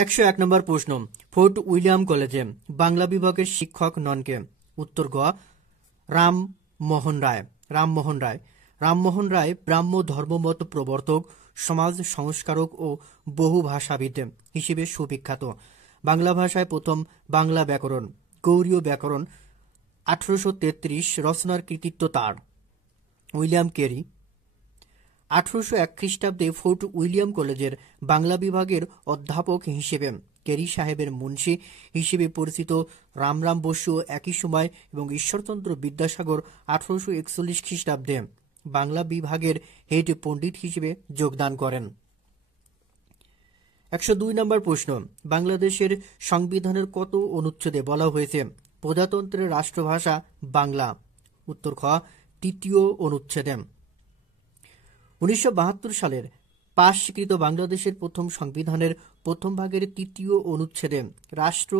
101 নম্বর প্রশ্ন, fort William কলেজে বাংলা বিভাগের শিক্ষক নন কে? উত্তর গ রামমোহন রায়। রামমোহন রায় ব্রাহ্ম ধর্মমত প্রবর্তক, সমাজ সংস্কারক ও বহু ভাষাবিদ হিসেবে সুবিখ্যাত। বাংলা ভাষায় প্রথম বাংলা ব্যাকরণ, গৌড়ীয় ব্যাকরণ 1833 রচনার কৃতিত্ব তার। উইলিয়াম কেরি 1801 খ্রিস্টাব্দে ফোর্ট উইলিয়াম কলেজের বাংলা বিভাগের অধ্যাপক হিসেবে কেরি সাহেবের মুন্সি হিসেবে পরিচিত রামরাম বসু একই সময় এবং ঈশ্বরচন্দ্র বিদ্যাসাগর 1841 খ্রিস্টাব্দে বাংলা বিভাগের হেড পণ্ডিত হিসেবে যোগদান করেন। 102 নম্বর প্রশ্ন, বাংলাদেশের সংবিধানের কত অনুচ্ছেদে বলা হয়েছে প্রজাতন্ত্রের রাষ্ট্রভাষা বাংলা? উত্তর খ 3য় অনুচ্ছেদে। 1972 সালের পাশকৃত বাংলাদেশের প্রথম সংবিধানের প্রথম ভাগের 3য় অনুচ্ছেদে রাষ্ট্র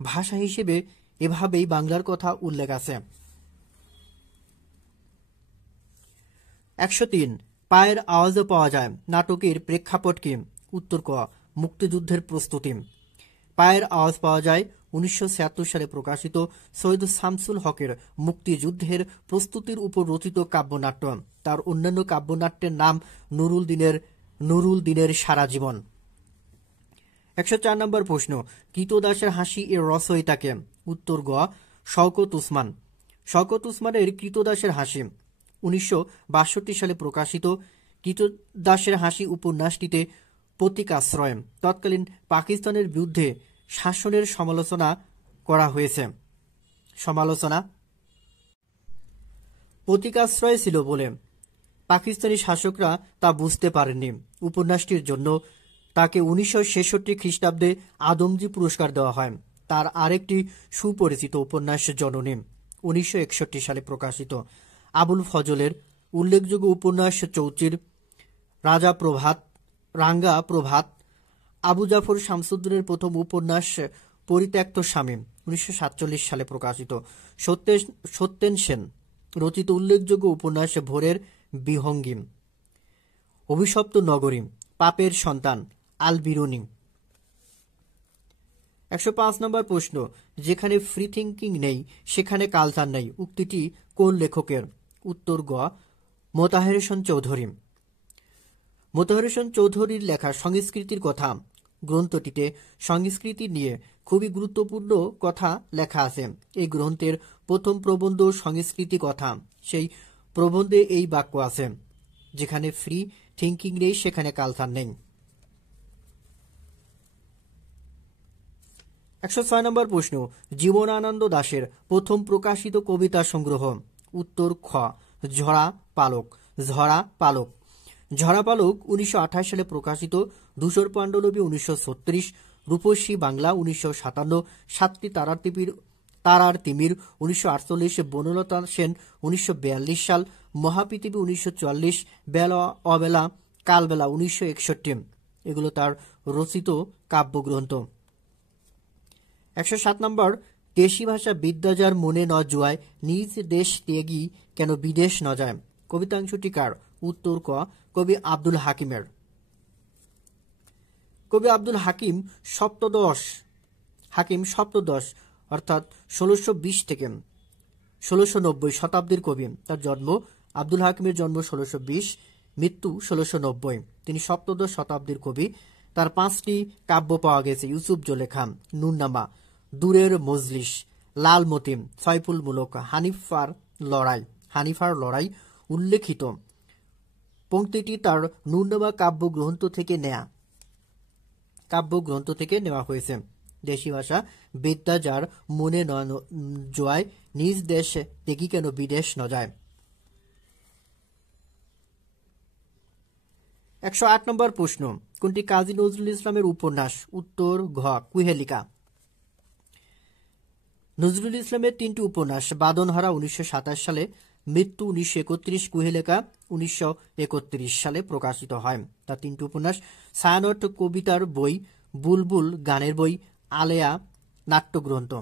ভাষা হিসেবে এভাবেই বাংলার কথা উল্লেখ আছে। 103 পায়ের আওয়াজও পাওয়া যায় নাটকের প্রেক্ষাপট কি? উত্তর ক মুক্তিযুদ্ধের প্রস্তুতি। পায়ের আওয়াজ পাওয়া যায় 1976 সালে প্রকাশিত সৈয়দ শামসুল হকের মুক্তিযুদ্ধের প্রস্তুতির উপর রচিত কাব্যনাট্য। তার অন্যান্য কাব্যনাট্যের নাম নুরুল দিনের সারা জীবন। 104 নম্বর প্রশ্ন, কৃতদাসের হাসি এর রচয়িতাকে? উত্তর গ শওকত উসমান। শওকত উসমানের কৃতদাসের হাসি 1962 সালে প্রকাশিত। কৃতদাসের হাসি উপন্যাসটিতে প্রতীকাশ্রয় তৎকালীন পাকিস্তানের বিরুদ্ধে শাসনের সমালোচনা করা হয়েছে। প্রতীকাশ্রয় ছিল বলে পাকিস্তানি শাসকরা তা বুঝতে পারেননি। উপন্যাসটির জন্য তাকে 1966 খ্রিস্টাব্দে আদমজী পুরস্কার দেওয়া হয়। তার আরেকটি সুপরিচিত উপন্যাস জননী 1961 সালে প্রকাশিত। আবুল ফজলের উল্লেখযোগ্য উপন্যাস চৌচির, রাঙ্গা প্রভাত। আবু জাফর শামসুদ্দিনের প্রথম উপন্যাস পরিত্যক্ত স্বামী 1947 সালে প্রকাশিত। সত্যেন সেন রচিত উল্লেখযোগ্য উপন্যাস ভোরের বিহঙ্গিম, অভিশপ্ত নগরী, পাপের সন্তান, আল বিরুনি। 105 নম্বর প্রশ্ন, যেখানে ফ্রি থিঙ্কিং নেই সেখানে কালচার নেই উক্তিটি কোন লেখকের? উত্তর গ মোতাহের হোসেন চৌধুরী। মোতাহের হোসেন চৌধুরীর লেখা সংস্কৃতির কথা গ্রন্থটিতে সংস্কৃতি নিয়ে খুবই গুরুত্বপূর্ণ কথা লেখা আছে। এই গ্রন্থের প্রথম প্রবন্ধ সংস্কৃতি কথা। সেই প্রবন্ধে এই বাক্য আছে, যেখানে ফ্রি থিঙ্কিং নেই সেখানে কালচার নেই। 106 নম্বর প্রশ্ন, জীবনানন্দ দাশের প্রথম প্রকাশিত কবিতা সংগ্রহ? উত্তর খ ঝরা পালক। 1928 সালে প্রকাশিত। ধূসর পাণ্ডুলিপি 1936, রূপসী বাংলা 1957, সাতটি তারার তিমির 1948, বনলতা সেন 1942 সাল, মহাপৃথিবী 1944, বেলা অবেলা কালবেলা 1961। এগুলো তার রচিত কাব্যগ্রন্থ। 107 নম্বর, দেশি ভাষা বিদ্যা যার মনে ন জুয়ায়, নিজ দেশ ত্যাগী কেন বিদেশ ন যায়? কবিতাংশটি কার? উত্তর ক কবি আব্দুল হাকিমের। কবি আব্দুল হাকিম সপ্তদশ অর্থাৎ 1620 থেকে 1690 শতাব্দীর কবি। তার জন্ম আব্দুল হাকিমের জন্ম 1620, মৃত্যু 1690। তিনি সপ্তদশ শতাব্দীর কবি। তার 5টি কাব্য পাওয়া গেছে: ইউসুফ জোলেখা, নুরনামা, দূরের মজলিস, লাল মতিম, ছয়ফুল মুলক, হানিফার লড়াই। উল্লেখিত পংক্তিটি তার নুরনামা কাব্যগ্রন্থ থেকে নেওয়া হয়েছে। দেশি ভাষা বিদ্যা যার মনে ন জোয়ায়, নিজ দেশ ত্যাগী কেন বিদেশ ন যায়। 108 নম্বর প্রশ্ন, কোনটি কাজী নজরুল ইসলামের উপন্যাস? উত্তর ঘ কুহেলিকা। নজরুল ইসলামের 3টি উপন্যাস: বাদনহারা 1927 সালে, মৃত্যু 1931, কুহেলিকা 1931 সালে প্রকাশিত হয়। তার 3টি উপন্যাস: ছায়ানট কবিতার বই, বুলবুল গানের বই, আলেয়া নাট্যগ্রন্থ।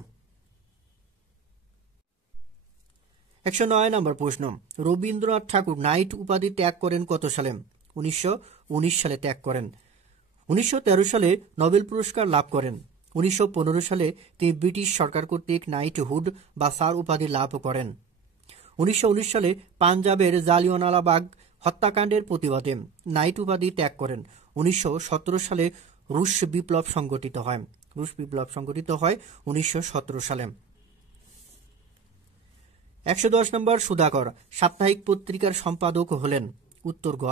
109 নম্বর প্রশ্ন, রবীন্দ্রনাথ ঠাকুর নাইট উপাধি ত্যাগ করেন কত সালে? 1919 সালে ত্যাগ করেন। 1913 সালে নোবেল পুরস্কার লাভ করেন। 1915 সালে তিনি ব্রিটিশ সরকার কর্তৃক নাইটহুড বা স্যার উপাধি লাভ করেন। 1919 সালে পাঞ্জাবের জালিয়ানওয়ালাবাগ হত্যাকাণ্ডের প্রতিবাদে নাইট উপাধি ত্যাগ করেন। 1917 সালে রুশ বিপ্লব সংগঠিত হয়। 1917 সালে। 110 নম্বর, সুধাকর সাপ্তাহিক পত্রিকার সম্পাদক হলেন। উত্তর গ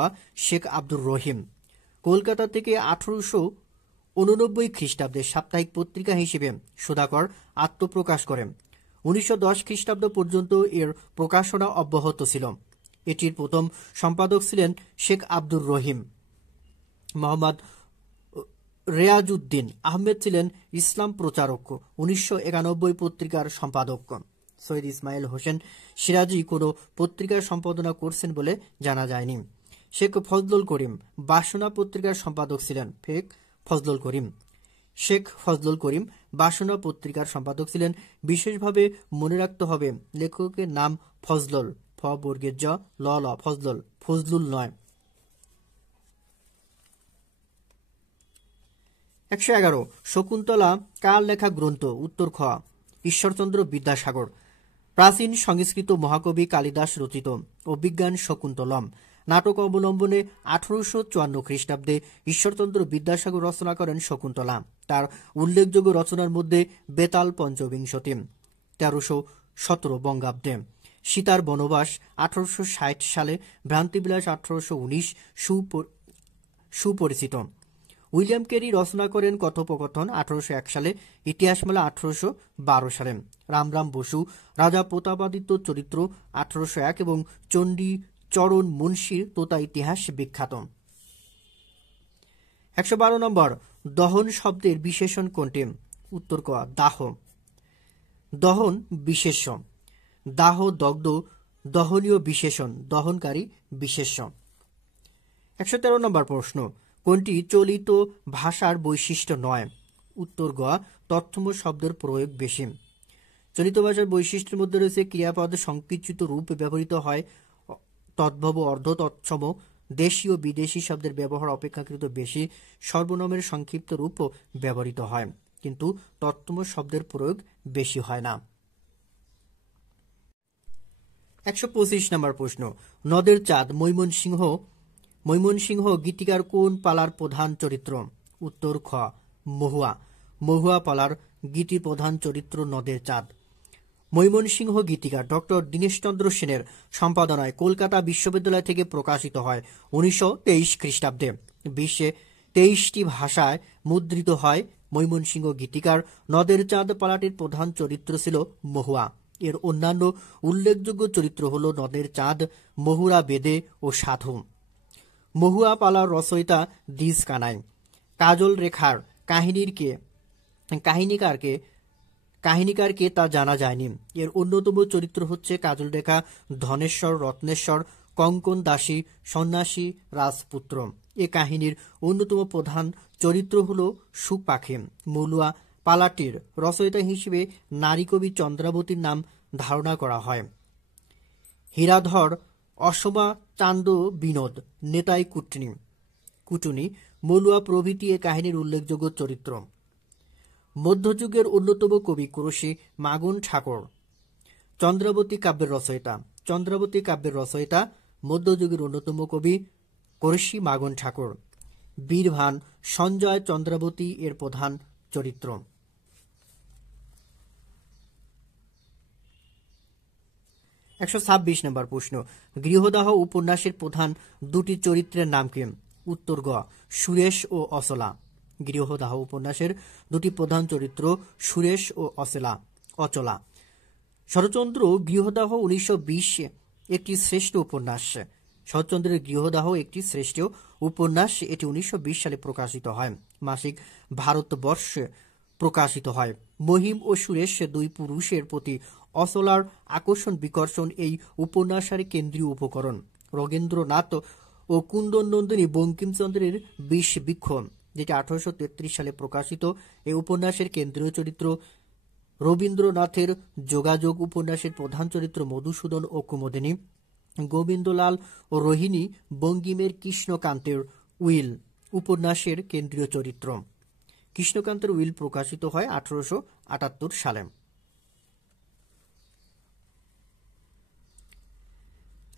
শেখ আব্দুর রহিম। কলকাতা থেকে 1889 খ্রিস্টাব্দে সাপ্তাহিক পত্রিকা হিসেবে সুধাকর আত্মপ্রকাশ করেন। 1910 খ্রিস্টাব্দ পর্যন্ত এর প্রকাশনা অব্যাহত ছিল। এটির প্রথম সম্পাদক ছিলেন শেখ আব্দুর রহিম। মোহাম্মদ রেয়াজউদ্দিন আহমেদ ছিলেন ইসলাম প্রচারক। 1991 পত্রিকার সম্পাদক। সৈয়দ ইসমাইল হোসেন সিরাজি কোনো পত্রিকার সম্পাদনা করছেন বলে জানা যায়নি। শেখ ফজলুল করিম বাসনা পত্রিকার সম্পাদক ছিলেন। শেখ ফজলুল করিম বাসনা পত্রিকার সম্পাদক ছিলেন। বিশেষভাবে মনে রাখতে হবে লেখকের নাম ফজলুল, ফ বর্গের জ ল ল, ফজলুল নয়। 111 শকুন্তলা কার লেখা গ্রন্থ? উত্তর খ ঈশ্বরচন্দ্র বিদ্যাসাগর। প্রাচীন সংস্কৃত মহাকবি কালিদাস রচিত অভিজ্ঞান শকুন্তলম নাটক অবলম্বনে 1854 খ্রিস্টাব্দে ঈশ্বরচন্দ্র বিদ্যাসাগর রচনা করেন শকুন্তলা। তার উল্লেখযোগ্য রচনার মধ্যে বেতাল পঞ্চবিংশতি 1317 বঙ্গাব্দে, সীতার বনবাস 1860 সালে, ভ্রান্তিবিলাস 1819 সুপরিচিত। উইলিয়াম ক্যারি রচনা করেন কথোপকথন 1801 সালে, ইতিহাসমালা 1812 সালে। রামরাম বসু রাজা প্রতাপাদিত্য চরিত্র 1801 এবং চণ্ডী চরণ মুন্সির তোতা ইতিহাস বিখ্যাত। 112 নম্বর, দহন শব্দের বিশেষণ কোনটি? উত্তর ক দাহ। দহন বিশেষ্য, দাহ দগ্ধ দহনীয় বিশেষণ, দহনকারী বিশেষ্য। 113 নম্বর প্রশ্ন, কোনটি চলিত ভাষার বৈশিষ্ট্য নয়? উত্তর গ তৎসম শব্দের প্রয়োগ বেশি। চলিত ভাষার বৈশিষ্ট্যের মধ্যে রয়েছে ক্রিয়াপদ সংকুচিত রূপ ব্যবহৃত হয়, তদ্ভব অর্ধ তৎসম, দেশীয় বিদেশি শব্দের ব্যবহার অপেক্ষাকৃত বেশি, সর্বনামের সংক্ষিপ্ত রূপও ব্যবহৃত হয়, কিন্তু তৎসম শব্দের প্রয়োগ বেশি হয় না। 125 নম্বর প্রশ্ন, নদের চাঁদ ময়মনসিংহ গীতিকার কোন পালার প্রধান চরিত্র? উত্তর খ মহুয়া। মহুয়া পালার গীতির প্রধান চরিত্র নদের চাঁদ। ময়মনসিংহ গীতিকার ডক্টর দীনেশচন্দ্র সেনের সম্পাদনায় কলকাতা বিশ্ববিদ্যালয় থেকে প্রকাশিত হয় 1923 খ্রিস্টাব্দে। বিশ্বে 23টি ভাষায় মুদ্রিত হয়। ময়মনসিংহ গীতিকার নদের চাঁদ পালাটির প্রধান চরিত্র ছিল মহুয়া। এর অন্যান্য উল্লেখযোগ্য চরিত্র হল নদের চাঁদ, মহুরা বেদে ও সাধু। মহুয়া পালার রচয়িতা দ্বিজ কানাই। কাজল রেখার কাহিনীকার কে তা জানা যায়নি। এর অন্যতম চরিত্র হচ্ছে কাজল রেখা, ধনেশ্বর, রত্নেশ্বর, কঙ্কন দাসী, সন্ন্যাসী, রাজপুত্র। এ কাহিনীর অন্যতম প্রধান চরিত্র হল সুপাখি। মহুয়া পালাটির রচয়িতা হিসেবে নারী কবি চন্দ্রাবতীর নাম ধারণা করা হয়। হীরাধর, অসমা চান্দ বিনোদ, নেতাই কুটুনি, মলুয়া প্রভৃতি এ কাহিনীর উল্লেখযোগ্য চরিত্র। মধ্যযুগের অন্যতম কবি কুরসী মাগন ঠাকুর চন্দ্রাবতী কাব্যের রচয়িতা মধ্যযুগের অন্যতম কবি কুরসী মাগন ঠাকুর। বীরভান সঞ্জয় চন্দ্রাবতী এর প্রধান চরিত্র। 126 নম্বর প্রশ্ন, গৃহদাহ উপন্যাসের প্রধান দুটি চরিত্রের নাম কি? উত্তর গ সুরেশ ও অচলা। গৃহদাহ উপন্যাসের দুটি প্রধান চরিত্র সুরেশ ও অচলা। শরৎচন্দ্র গৃহদাহ 1920 একটি শ্রেষ্ঠ উপন্যাস। শরৎচন্দ্রের গৃহদাহ একটি শ্রেষ্ঠ উপন্যাস। এটি 1920 সালে প্রকাশিত হয়। মাসিক ভারতবর্ষে প্রকাশিত হয়। মহিম ও সুরেশ দুই পুরুষের প্রতি অচলার আকর্ষণ বিকর্ষণ এই উপন্যাসের কেন্দ্রীয় উপকরণ। রবীন্দ্রনাথ ও কুন্দন নন্দিনী বঙ্কিমচন্দ্রের বিষবৃক্ষ, যেটি 1833 সালে প্রকাশিত। এই উপন্যাসের কেন্দ্রীয় চরিত্র রবীন্দ্রনাথের যোগাযোগ উপন্যাসের প্রধান চরিত্র মধুসূদন ও কুমুদিনী। গোবিন্দলাল ও রোহিণী বঙ্কিমের কৃষ্ণকান্তের উইল উপন্যাসের কেন্দ্রীয় চরিত্র। কৃষ্ণকান্তের উইল প্রকাশিত হয় 1878 সালে।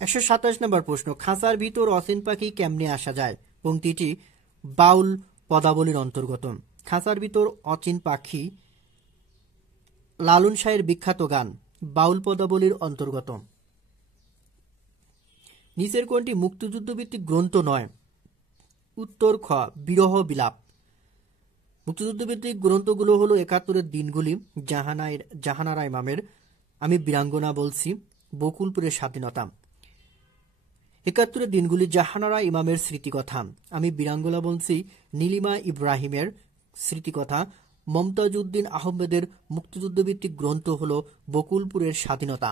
127 নম্বর প্রশ্ন, খাঁচার ভিতর অচিন পাখি কেমনে আসা যায়? পংক্তিটি বাউল পদাবলীর অন্তর্গত। খাঁচার ভিতর অচিন পাখি লালন শাহের বিখ্যাত গান, বাউল পদাবলীর অন্তর্গত। নিচের কোনটি মুক্তিযুদ্ধভিত্তিক গ্রন্থ নয়? উত্তর খ, বিরহ বিলাপ। মুক্তিযুদ্ধভিত্তিক গ্রন্থগুলো হলো 71 দিনগুলি, জাহানারা ইমামের আমি বীরাঙ্গনা বলছি, বকুলপুরের স্বাধীনতা। 71 দিনগুলি জাহানারা ইমামের স্মৃতিকথা, আমি বীরাঙ্গনা বলছি, নীলিমা ইব্রাহিমের স্মৃতিকথা। মমতাজ উদ্দিন আহমেদের মুক্তিযুদ্ধভিত্তিক গ্রন্থ হল বকুলপুরের স্বাধীনতা।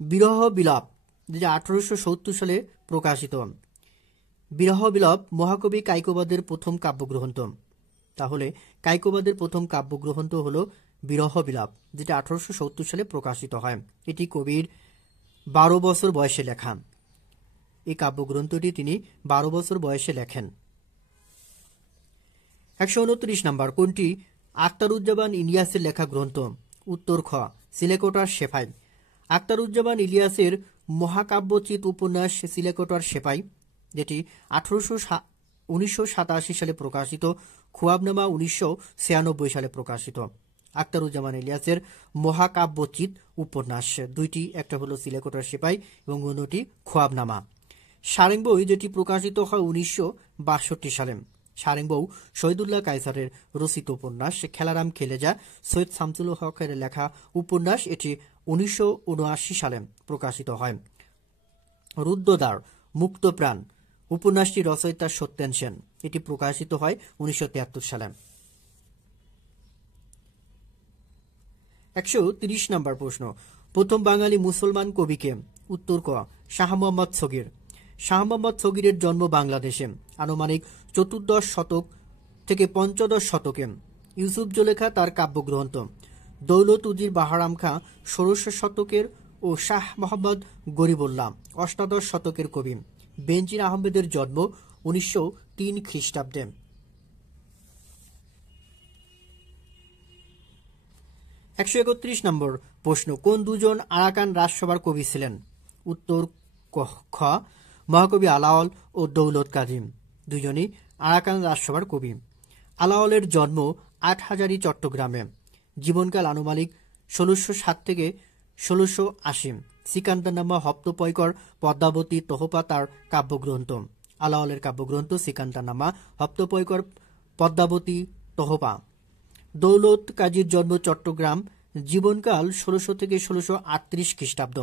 বিরহ বিলাপ, যেটা 1870 সালে প্রকাশিত। বিরহ বিলাপ মহাকবি কায়কোবাদের প্রথম কাব্যগ্রন্থ। তাহলে কায়কোবাদের প্রথম কাব্যগ্রন্থ হল বিরহ বিলাপ, যেটা 1870 সালে প্রকাশিত হয়। এটি কবির 12 বছর বয়সে লেখা। এই কাব্যগ্রন্থটি তিনি 12 বছর বয়সে লেখেন। 129 নম্বর, কোনটি আখতারুজ্জামান ইলিয়াসের লেখা গ্রন্থ? উত্তর খ, সিলেকোটার সেপাই। আখতারুজ্জামান ইলিয়াসের মহাকাব্যচিত উপন্যাস সিলেকোটার সেপাই, যেটি 1987 সালে প্রকাশিত। খুয়াবনামা 1996 সালে প্রকাশিত। আখতারুজ্জামান ইলিয়াসের মহাকাব্যচিত উপন্যাস দুইটি, একটা হলো সিলেকোটার সেপাই এবং অন্যটি খুয়াবনামা। সারেংবই, যেটি প্রকাশিত হয় 1962 সালে। সারেংবউ শহীদুল্লাহ কায়সারের রচিত উপন্যাস। খেলারাম খেলে যা সৈয়দ শামসুল হকের লেখা উপন্যাস, এটি 1979 সালে প্রকাশিত হয়। রুদ্রদ্বার মুক্তপ্রাণ উপন্যাসটি রচয়িতা সত্যেন সেন, এটি প্রকাশিত হয় 1973 সালে। 130 নম্বর প্রশ্ন, প্রথম বাঙালি মুসলমান কবিকে? উত্তর ক, শাহ মোহাম্মদ সগীর। শাহ মোহাম্মদ সগীরের জন্ম বাংলাদেশে আনুমানিক 14 শতক থেকে 15 শতকে। ইউসুফ জুলেখা তার কাব্যগ্রন্থ। দৌলত উজির বাহারাম খাঁ 16 শতকের ও শাহ মোহাম্মদ গরিবুল্লাহ 18 শতকের কবি। বেনজির আহমেদের জন্ম 1903 খ্রিস্টাব্দে। 131 নম্বর প্রশ্ন, কোন দুজন আরাকান রাজসভার কবি ছিলেন? উত্তর খ, মহাকবি আলাওল ও দৌলত কাজী, দুজনই আরাকান রাজসভার কবি। আলাওলের জন্ম 8হাজারি চট্টগ্রামে। জীবনকাল আনুমানিক 1607 থেকে 1680। সিকান্দারনামা হপ্তপয়কর পদ্মাবতী তোহফা তার কাব্যগ্রন্থ। আলাওলের কাব্যগ্রন্থ সিকান্দারনামা হপ্তপয়কর পদ্মাবতী তোহফা। দৌলত কাজীর জন্ম চট্টগ্রাম। জীবনকাল 1600 থেকে 1638 খ্রিস্টাব্দ।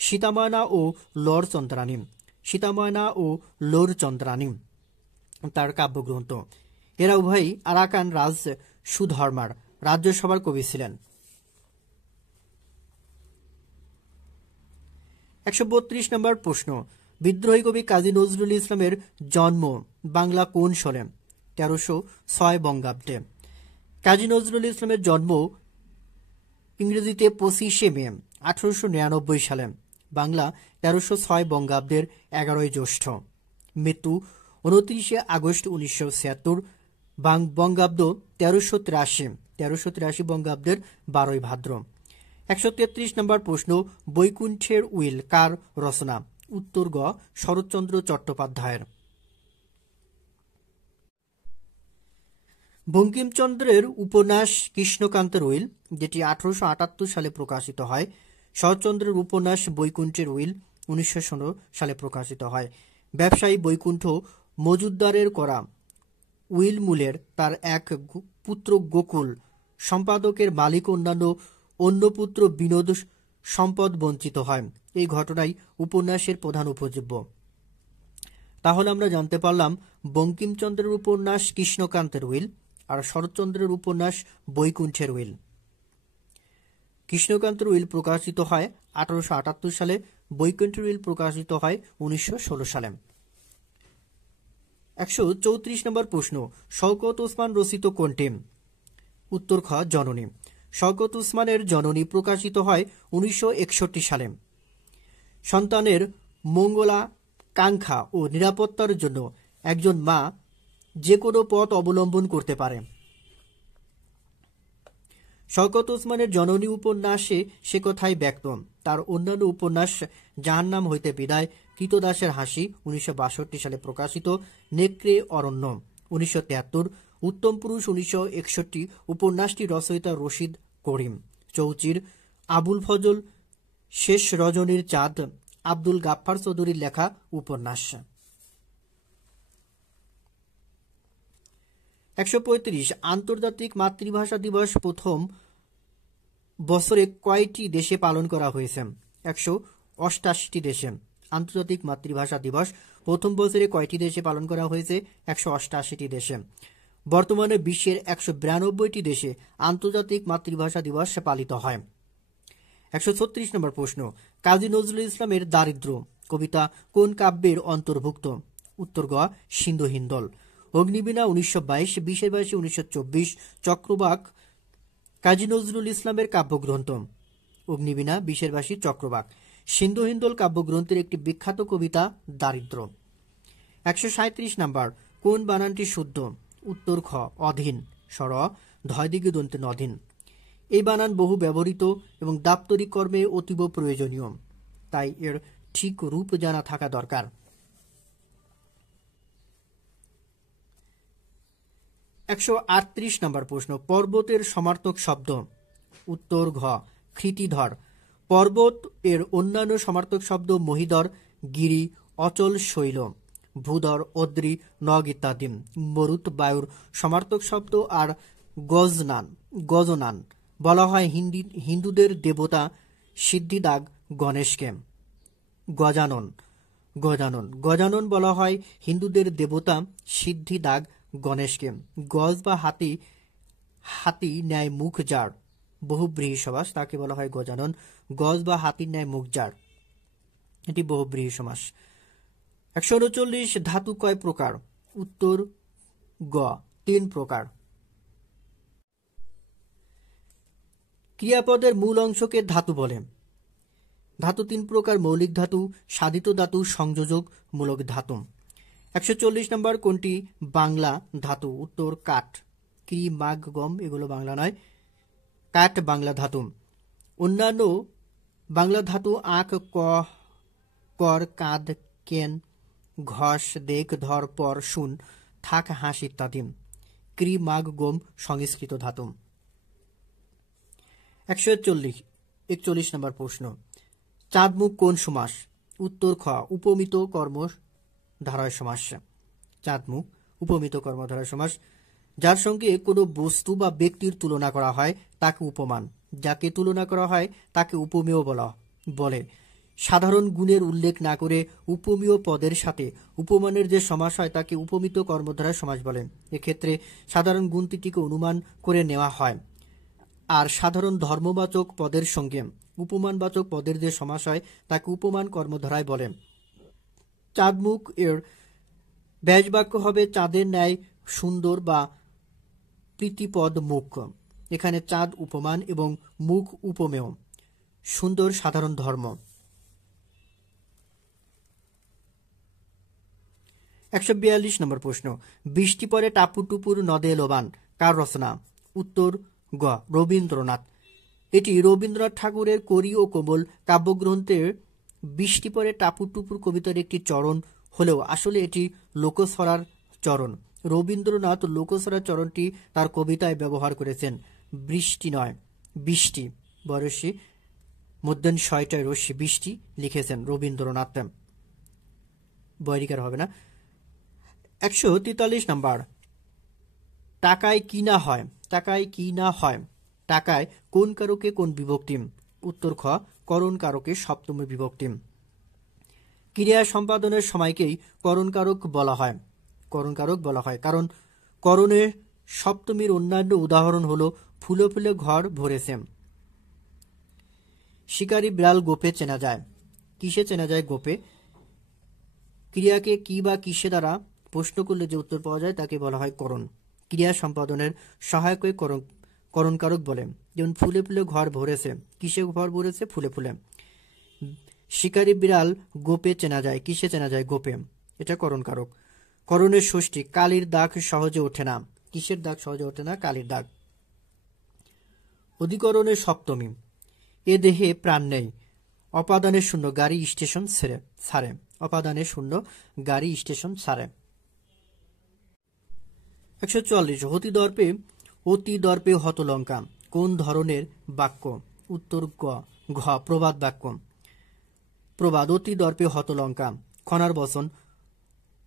সীতাময়না ও লর চন্দ্রানী, সীতাময়না ও লোর চন্দ্রানী তার কাব্যগ্রন্থ। এরা উভয়ই আরাকান রাজ সুধর্মার রাজ্যসভার কবি ছিলেন। 132 নম্বর প্রশ্ন, বিদ্রোহী কবি কাজী নজরুল ইসলামের জন্ম বাংলা কোন সালে? 1306 বঙ্গাব্দে। কাজী নজরুল ইসলামের জন্ম ইংরেজিতে 25 মে 1899 সালে, বাংলা 1306 বঙ্গাব্দের 11 জ্যৈষ্ঠ। মৃত্যু 29 আগস্ট 1976 বঙ্গাব্দ 1383 বঙ্গাব্দের 12 ভাদ্র। 133 নম্বর প্রশ্ন, বৈকুণ্ঠের উইল কার রচনা? উত্তর গ, শরৎচন্দ্র চট্টোপাধ্যায়ের। বঙ্কিমচন্দ্রের উপন্যাস কৃষ্ণকান্তের উইল, যেটি 1878 সালে প্রকাশিত হয়। শরৎচন্দ্রের উপন্যাস বৈকুণ্ঠের উইল 1916 সালে প্রকাশিত হয়। ব্যবসায়ী বৈকুণ্ঠ মজুমদারের করা উইল মূলের তার এক পুত্র গোকুল সম্পাদকের মালিক অন্য পুত্র বিনোদ সম্পদ বঞ্চিত হয়। এই ঘটনাই উপন্যাসের প্রধান উপজীব্য। তাহলে আমরা জানতে পারলাম বঙ্কিমচন্দ্রের উপন্যাস কৃষ্ণকান্তের উইল আর শরৎচন্দ্রের উপন্যাস বৈকুণ্ঠের উইল। কৃষ্ণকান্তের উইল প্রকাশিত হয় 1878 সালে, বৈকুণ্ঠের উইল প্রকাশিত হয় 1916 সালে। 134 নম্বর প্রশ্ন, শওকত ওসমান রচিত কোনটি? উত্তর খ, জননী। শওকত ওসমানের জননী প্রকাশিত হয় 1961 সালে। সন্তানের মঙ্গলাকাঙ্ক্ষা ও নিরাপত্তার জন্য একজন মা যে কোনো পথ অবলম্বন করতে পারে। শওকত ওসমানের জননী উপন্যাসে সে কথাই ব্যক্ত। তার অন্যান্য উপন্যাস জাহান্নাম হইতে বিদায়, কৃতদাসের হাসি 1962 সালে প্রকাশিত, নেকড়ে অরণ্য 1973, উত্তম পুরুষ 1961, উপন্যাসটি রচয়িতা রশিদ করিম। চৌচির আবুল ফজল, শেষ রজনীর চাঁদ আব্দুল গাফফার চৌধুরীর লেখা উপন্যাস। 135 আন্তর্জাতিক মাতৃভাষা দিবস প্রথম বছরে কয়টি দেশে পালন করা হয়েছে? 188টি দেশে। আন্তর্জাতিক মাতৃভাষা দিবস প্রথম বছরে কয়টি দেশে পালন করা হয়েছে? 188টি দেশে। বর্তমানে বিশ্বের 192টি দেশে আন্তর্জাতিক মাতৃভাষা দিবস পালিত হয়। 136 নম্বর প্রশ্ন, কাজী নজরুল ইসলামের দারিদ্র্য কবিতা কোন কাব্যের অন্তর্ভুক্ত? উত্তর গ সিন্ধু হিন্দল। অগ্নিবীণা 1922, বিশের বাসী 1924, চক্রবাক কাজী নজরুল ইসলামের কাব্যগ্রন্থ। অগ্নিবীণা, বিশের বাসী, চক্রবাক। সিন্ধু হিন্দল কাব্যগ্রন্থের একটি বিখ্যাত কবিতা দারিদ্র্য। 137 নাম্বার, কোন বানানটি শুদ্ধ? উত্তর খ অধীন, স্বর ধয় দিকে দন্তে অধীন। এই বানান বহু ব্যবহৃত এবং দাপ্তরিক কর্মে অতীব প্রয়োজনীয়, তাই এর ঠিক রূপ জানা থাকা দরকার। 138 নম্বর প্রশ্ন, পর্বতের সমার্থক শব্দ। উত্তর ঘ ক্ষিতিধর। পর্বত এর অন্যান্য সমার্থক শব্দ মহিধর, গিরি, অচল শৈল, ভূধর, অদ্রি, নগ ইত্যাদি। মরুত বায়ুর সমার্থক শব্দ আর গজনান বলা হয় হিন্দুদের দেবতা সিদ্ধিদাগ গণেশকে। গজানন বলা হয় হিন্দুদের দেবতা সিদ্ধিদাগ গণেশকে। গজ বা হাতি ন্যায় মুখ যার, বহুব্রীহি সমাস, তাকে বলা হয় গজানন। গজ বা হাতির ন্যায় মুখ যার, এটি বহুব্রীহি সমাস। 139 ধাতু কয় প্রকার? উত্তর গ 3 প্রকার। ক্রিয়াপদের মূল অংশকে ধাতু বলে। ধাতু 3 প্রকার, মৌলিক ধাতু, সাধিত ধাতু, সংযোজক মূলক ধাতু। 140 নম্বর, কোনটি বাংলা ধাতু? উত্তর কাঠ। ক্রি, মাগ, গম এগুলো বাংলা নয়, কাঠ বাংলা ধাতু। অন্যান্য বাংলা ধাতু আঁক, কর, কাঁদ, কেন, ঘষ, দেখ, ধর, পর, শুন, থাক, হাস ইত্যাদি। ক্রি, মাগ, গম সংস্কৃত ধাতু। 141 নম্বর প্রশ্ন, চাঁদমুখ কোন সমাস? উত্তর খ উপমিত কর্মধারয় সমাস। চাঁদমুখ উপমিত কর্মধারয় সমাস। যার সঙ্গে কোনো বস্তু বা ব্যক্তির তুলনা করা হয় তাকে উপমান, যাকে তুলনা করা হয় তাকে উপমেয় বলে। সাধারণ গুণের উল্লেখ না করে উপমেয় পদের সাথে উপমানের যে সমাস হয় তাকে উপমিত কর্মধারয় সমাস বলে। এক্ষেত্রে সাধারণ গুণটিকে অনুমান করে নেওয়া হয়। আর সাধারণ ধর্মবাচক পদের সঙ্গে উপমানবাচক পদের যে সমাস হয় তাকে উপমান কর্মধারয় বলে। চাঁদমুখ এর ব্যাসবাক্য হবে চাঁদের ন্যায় সুন্দর বা প্রীতিপদ মুখ। এখানে চাঁদ উপমান এবং মুখ উপমেয়। সুন্দর সাধারণ ধর্ম। 142 নম্বর প্রশ্ন, বৃষ্টি পরে টাপুর টুপুর নদে লোবান কার রচনা? উত্তর গ রবীন্দ্রনাথ। এটি রবীন্দ্রনাথ ঠাকুরের করি ও কোমল কাব্যগ্রন্থের বৃষ্টি পরে টাপুর টুপুর কবিতার একটি চরণ হলেও আসলে এটি লোকছড়ার চরণ। রবীন্দ্রনাথ লোকছড়ার চরণটি তার কবিতায় ব্যবহার করেছেন। বৃষ্টি নয়, বৃষ্টি, বরসি মধ্যাহ্ন 6টায় রশ্মি, বৃষ্টি লিখেছেন রবীন্দ্রনাথ, বৈরিকার হবে না। 143 নম্বর, টাকায় কি না হয়? টাকায় কি না হয়? টাকায় কোন কারকে কোন বিভক্তি? উত্তর খ করণ কারকে সপ্তমী বিভক্তি। ক্রিয়া সম্পাদনের সময়কেই করণকারক বলা হয়। করণকারক বলা হয় কারণ করণের সপ্তমীর অন্যান্য উদাহরণ হলো ফুলে ফুলে ঘর ভরেছে। শিকারী বিড়াল গোপে চেনা যায়। কিসে চেনা যায়? গোপে। ক্রিয়াকে কি বা কিসে দ্বারা প্রশ্ন করলে যে উত্তর পাওয়া যায় তাকে বলা হয় করণ। ক্রিয়া সম্পাদনের সহায়কই করণকারক বলে। যেমন ফুলে ফুলে ঘর ভরেছে, কিসে ঘর ভরেছে? ফুলে ফুলে। শিকারী বিড়াল গোপে চেনা যায়, কিসে চেনা যায়? গোপে। এটা করণ কারক। করণের ষষ্ঠী, কালির দাগ সহজে ওঠে না, কিসের দাগ সহজে ওঠে না? কালির দাগ। অধিকরণের সপ্তমী, এ দেহে প্রাণ নেই, অপাদানের শূন্য, গাড়ি স্টেশন ছাড়ে, অপাদানের শূন্য, গাড়ি স্টেশন ছাড়ে। 144, হতিদর্পে অতি দর্পে হতলঙ্কা কোন ধরনের বাক্য? উত্তর ঘ, প্রবাদ বাক্য। প্রবাদ, অতি দর্পে হতলঙ্কা। খনার বচন,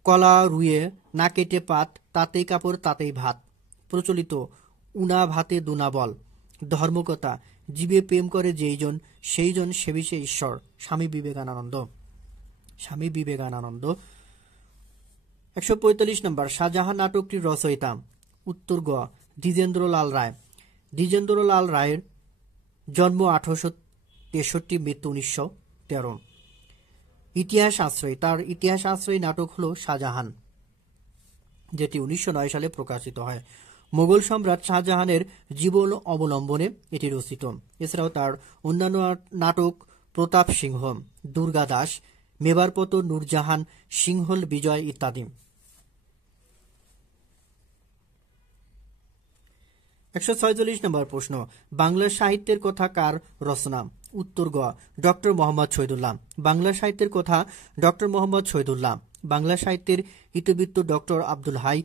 কলা রুয়ে না কেটে পাত, তাতেই কাপড় তাতেই ভাত। প্রচলিত, উনা ভাতে দুনা বল। ধর্মকথা, জীবে প্রেম করে যেইজন সেইজন সেবিষে ঈশ্বর। স্বামী বিবেকানন্দ। 145 নম্বর, শাহজাহান নাটকটির রচয়িতা? উত্তর গ, দ্বিজেন্দ্রলাল রায়। দ্বিজেন্দ্রলাল রায়ের জন্ম 1863, মৃত্যু 1913। ইতিহাস আশ্রয়, তার ইতিহাস আশ্রয় নাটক হল শাহজাহান, যেটি 1909 সালে প্রকাশিত হয়। মোগল সম্রাট শাহজাহানের জীবন অবলম্বনে এটি রচিত। এছাড়াও তার অন্যান্য নাটক প্রতাপ সিংহ, দুর্গা দাস, মেবারপত, নূরজাহান, সিংহল বিজয় ইত্যাদি। 146 নম্বর প্রশ্ন, বাংলা সাহিত্যের কথা কার রচনা? উত্তর গ, ডক্টর মোহাম্মদ শহীদুল্লাহ। বাংলা সাহিত্যের কথা ডক্টর মোহাম্মদ শহীদুল্লাহ। বাংলা সাহিত্যের ইতিবৃত্ত ডক্টর আব্দুল হাই।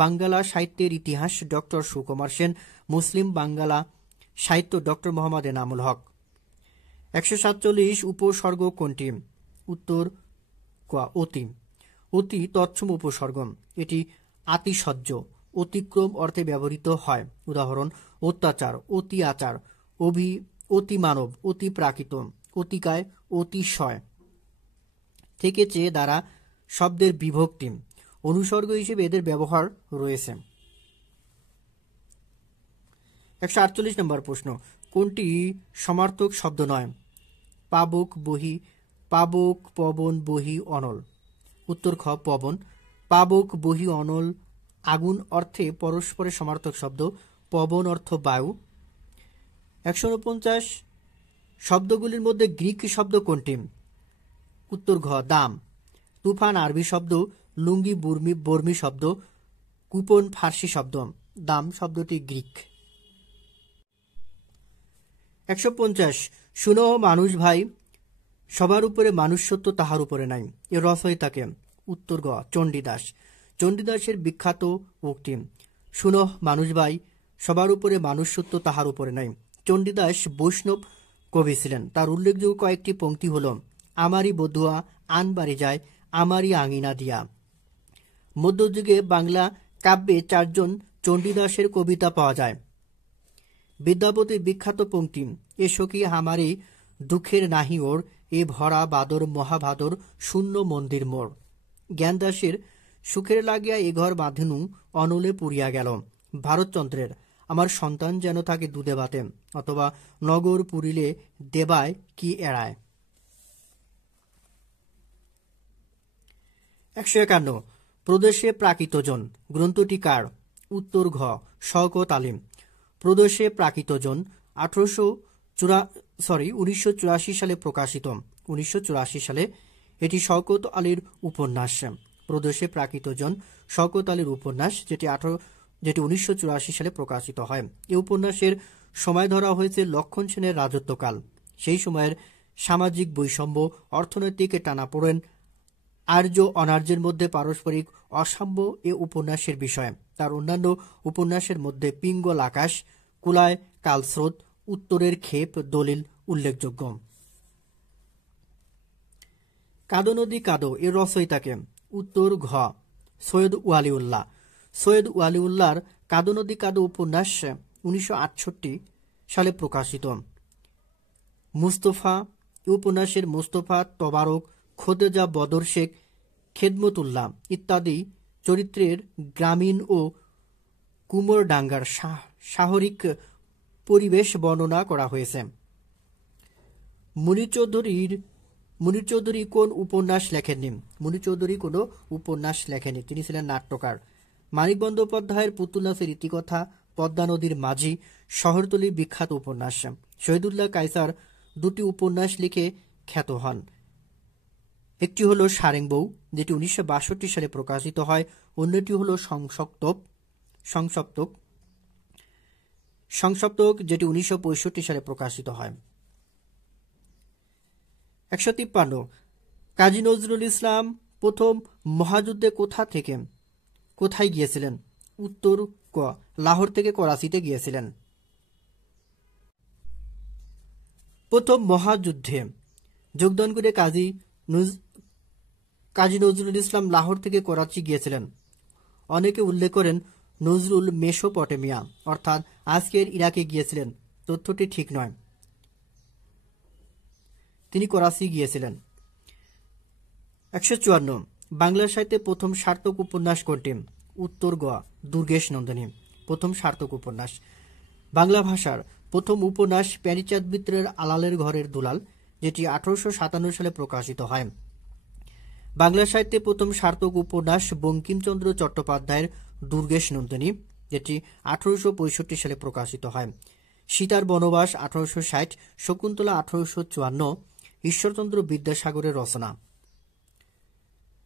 বাঙ্গালা সাহিত্যের ইতিহাস ডক্টর সুকুমার সেন। মুসলিম বাঙ্গালা সাহিত্য ডক্টর মোহাম্মদ এনামুল হক। 147, উপসর্গ কোনটি? উত্তর ক, অতি। অতি তৎসম উপসর্গ, এটি আতিশয্য, অতিক্রম অর্থে ব্যবহৃত হয়। উদাহরণ, অত্যাচার, অতি আচার, অতি মানব, অতি প্রাকৃত, অতিকায়, অতিশয়। থেকে চেয়ে দ্বারা শব্দের বিভক্তি, অনুসর্গ হিসেবে এদের ব্যবহার রয়েছে। 148 নম্বর প্রশ্ন, কোনটি সমার্থক শব্দ নয়? পাবক, বহি, পাবক, পবন, বহি, অনল। উত্তর খ, পবন। পাবক, বহি, অনল আগুন অর্থে পরস্পরের সমার্থক শব্দ। পবন অর্থ বায়ু। 149, শব্দগুলির মধ্যে গ্রিক শব্দ কোনটি? উত্তর ঘ, দাম। তুফান আরবি শব্দ, লুঙ্গি বর্মী শব্দ, কুপন ফার্সি শব্দ। দাম শব্দটি গ্রিক। 150, শুনো মানুষ ভাই, সবার উপরে মানুষ সত্য, তাহার উপরে নাই। এর রচয়িতাকে? উত্তর গ, চণ্ডীদাস। চণ্ডীদাসের বিখ্যাত উক্তি, শুনো মানুষ ভাই, সবার উপরে মানুষ সত্য, তাহার উপরে নাই। চণ্ডীদাস বৈষ্ণব কবি ছিলেন। তার উল্লেখযোগ্য কয়েকটি পংক্তি হল, আমারই বধুয়া আন বাড়ি যায়, আমারই আঙিনা দিয়া। মধ্যযুগে বাংলা কাব্যে 4 জন চণ্ডীদাসের কবিতা পাওয়া যায়। বিদ্যাপতির বিখ্যাত পংক্তি, এ সখী হামারি দুঃখের নাহি ওর, এ ভরা বাদর মহাভাদর, শূন্য মন্দির মোর। জ্ঞানদাসের সুখের লাগিয়া এ ঘর বাঁধিনু, অনলে পুড়িয়া গেল। ভারতচন্দ্রের আমার সন্তান যেন থাকে দুধে ভাতে, অথবা নগর পুরিলে দেবায় কি এড়ায়। 151, প্রদেশে প্রাকৃতজন গ্রন্থটি কার? উত্তর ঘ, শওকত আলী। প্রদেশে প্রাকৃতজন 1984 সালে প্রকাশিত। 1984 সালে এটি শওকত আলীর উপন্যাস। প্রদেশে প্রাকৃতজন শওকত আলীর উপন্যাস, যেটি 1984 সালে প্রকাশিত হয়। এই উপন্যাসের সময় ধরা হয়েছে লক্ষণ সেনের রাজত্বকাল। সেই সময়ের সামাজিক বৈষম্য, অর্থনৈতিক টানাপোড়েন, আর্য অনার্যের মধ্যে পারস্পরিক অসাম্য এ উপন্যাসের বিষয়। তার অন্যান্য উপন্যাসের মধ্যে পিঙ্গল আকাশ, কুলায় কালস্রোত, উত্তরের ক্ষেপ, দলিল উল্লেখযোগ্য। কাদো নদী কাদো এর রচয়িতাকে? উত্তর ঘ, সৈয়দ ওয়ালিউল্লাহ। সৈয়দ ওয়ালিউল্লাহর কাদো নদী কাদো উপন্যাস 1968 সালে প্রকাশিত। মুস্তফা উপন্যাসের মুস্তফা, তবারক, খোদেজা, বদর শেখ, খেদমতুল্লাহ ইত্যাদি চরিত্রের গ্রামীণ ও কুমোরডাঙ্গার শহরিক পরিবেশ বর্ণনা করা হয়েছে। মুনির চৌধুরী কোন উপন্যাস লেখেননি? মুনির চৌধুরী কোনো উপন্যাস লেখেনি, তিনি ছিলেন নাট্যকার। মানিক বন্দ্যোপাধ্যায়ের পুতুল নাচের ইতিকথা, পদ্মা নদীর মাঝি, শহরতলি বিখ্যাত উপন্যাস। শহীদুল্লাহ কায়সার 2টি উপন্যাস লিখে খ্যাত হন। একটি হলো সারেংবউ, যেটি 1962 সালে প্রকাশিত হয়। অন্যটি হলো সংসপ্তক, যেটি 1965 সালে প্রকাশিত হয়। 153 কাজী নজরুল ইসলাম প্রথম মহাযুদ্ধে কোথায় গিয়েছিলেন? উত্তর ক লাহোর থেকে করাচিতে গিয়েছিলেন। প্রথম মহাযুদ্ধে যোগদান করে কাজী নজরুল ইসলাম লাহোর থেকে করাচি গিয়েছিলেন। অনেকে উল্লেখ করেন নজরুল মেসোপটেমিয়া অর্থাৎ আজকের ইরাকে গিয়েছিলেন। তথ্যটি ঠিক নয়, তিনি করাচি গিয়েছিলেন। 154 বাংলা সাহিত্যে প্রথম সার্থক উপন্যাস কোনটি? উত্তর গ দুর্গেশ নন্দিনী, প্রথম সার্থক উপন্যাস। বাংলা ভাষার প্রথম উপন্যাস প্যারীচাঁদ মিত্রের আলালের ঘরের দুলাল, যেটি 1857 সালে প্রকাশিত হয়। বাংলা সাহিত্যে প্রথম সার্থক উপন্যাস বঙ্কিমচন্দ্র চট্টোপাধ্যায়ের দুর্গেশ নন্দিনী, যেটি 1865 সালে প্রকাশিত হয়। সীতার বনবাস 1860, শকুন্তলা 1854, ঈশ্বরচন্দ্র বিদ্যাসাগরের রচনা।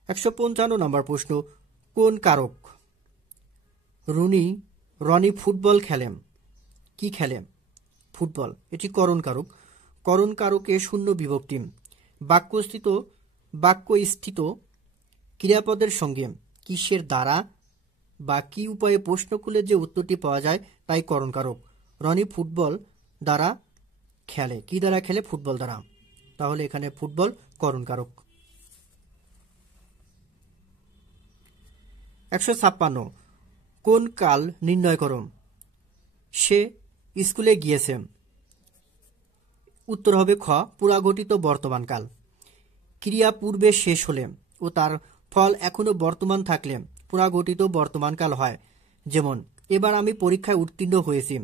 155 নম্বর প্রশ্ন, কোন কারক রনি ফুটবল খেলেন? কি খেলে? ফুটবল। এটি করণ কারক। করণ কারকে শূন্য বিভক্তি। বাক্যস্থিত ক্রিয়াপদের সঙ্গে কিসের দ্বারা বা কি উপায়ে প্রশ্ন করলে যে উত্তরটি পাওয়া যায় তাই করণ কারক। রনি ফুটবল দ্বারা খেলে। কি দ্বারা খেলে? ফুটবল দ্বারা। তাহলে এখানে ফুটবল করণ কারক। 156 কোন কাল নির্ণয় করো? সে স্কুলে গিয়েছে। উত্তর হবে খ পুরাগঠিত বর্তমান কাল। ক্রিয়া পূর্বে শেষ হলে ও তার ফল এখনো বর্তমান থাকলে পুরাগঠিত বর্তমান কাল হয়। যেমন, এবার আমি পরীক্ষায় উত্তীর্ণ হয়েছি,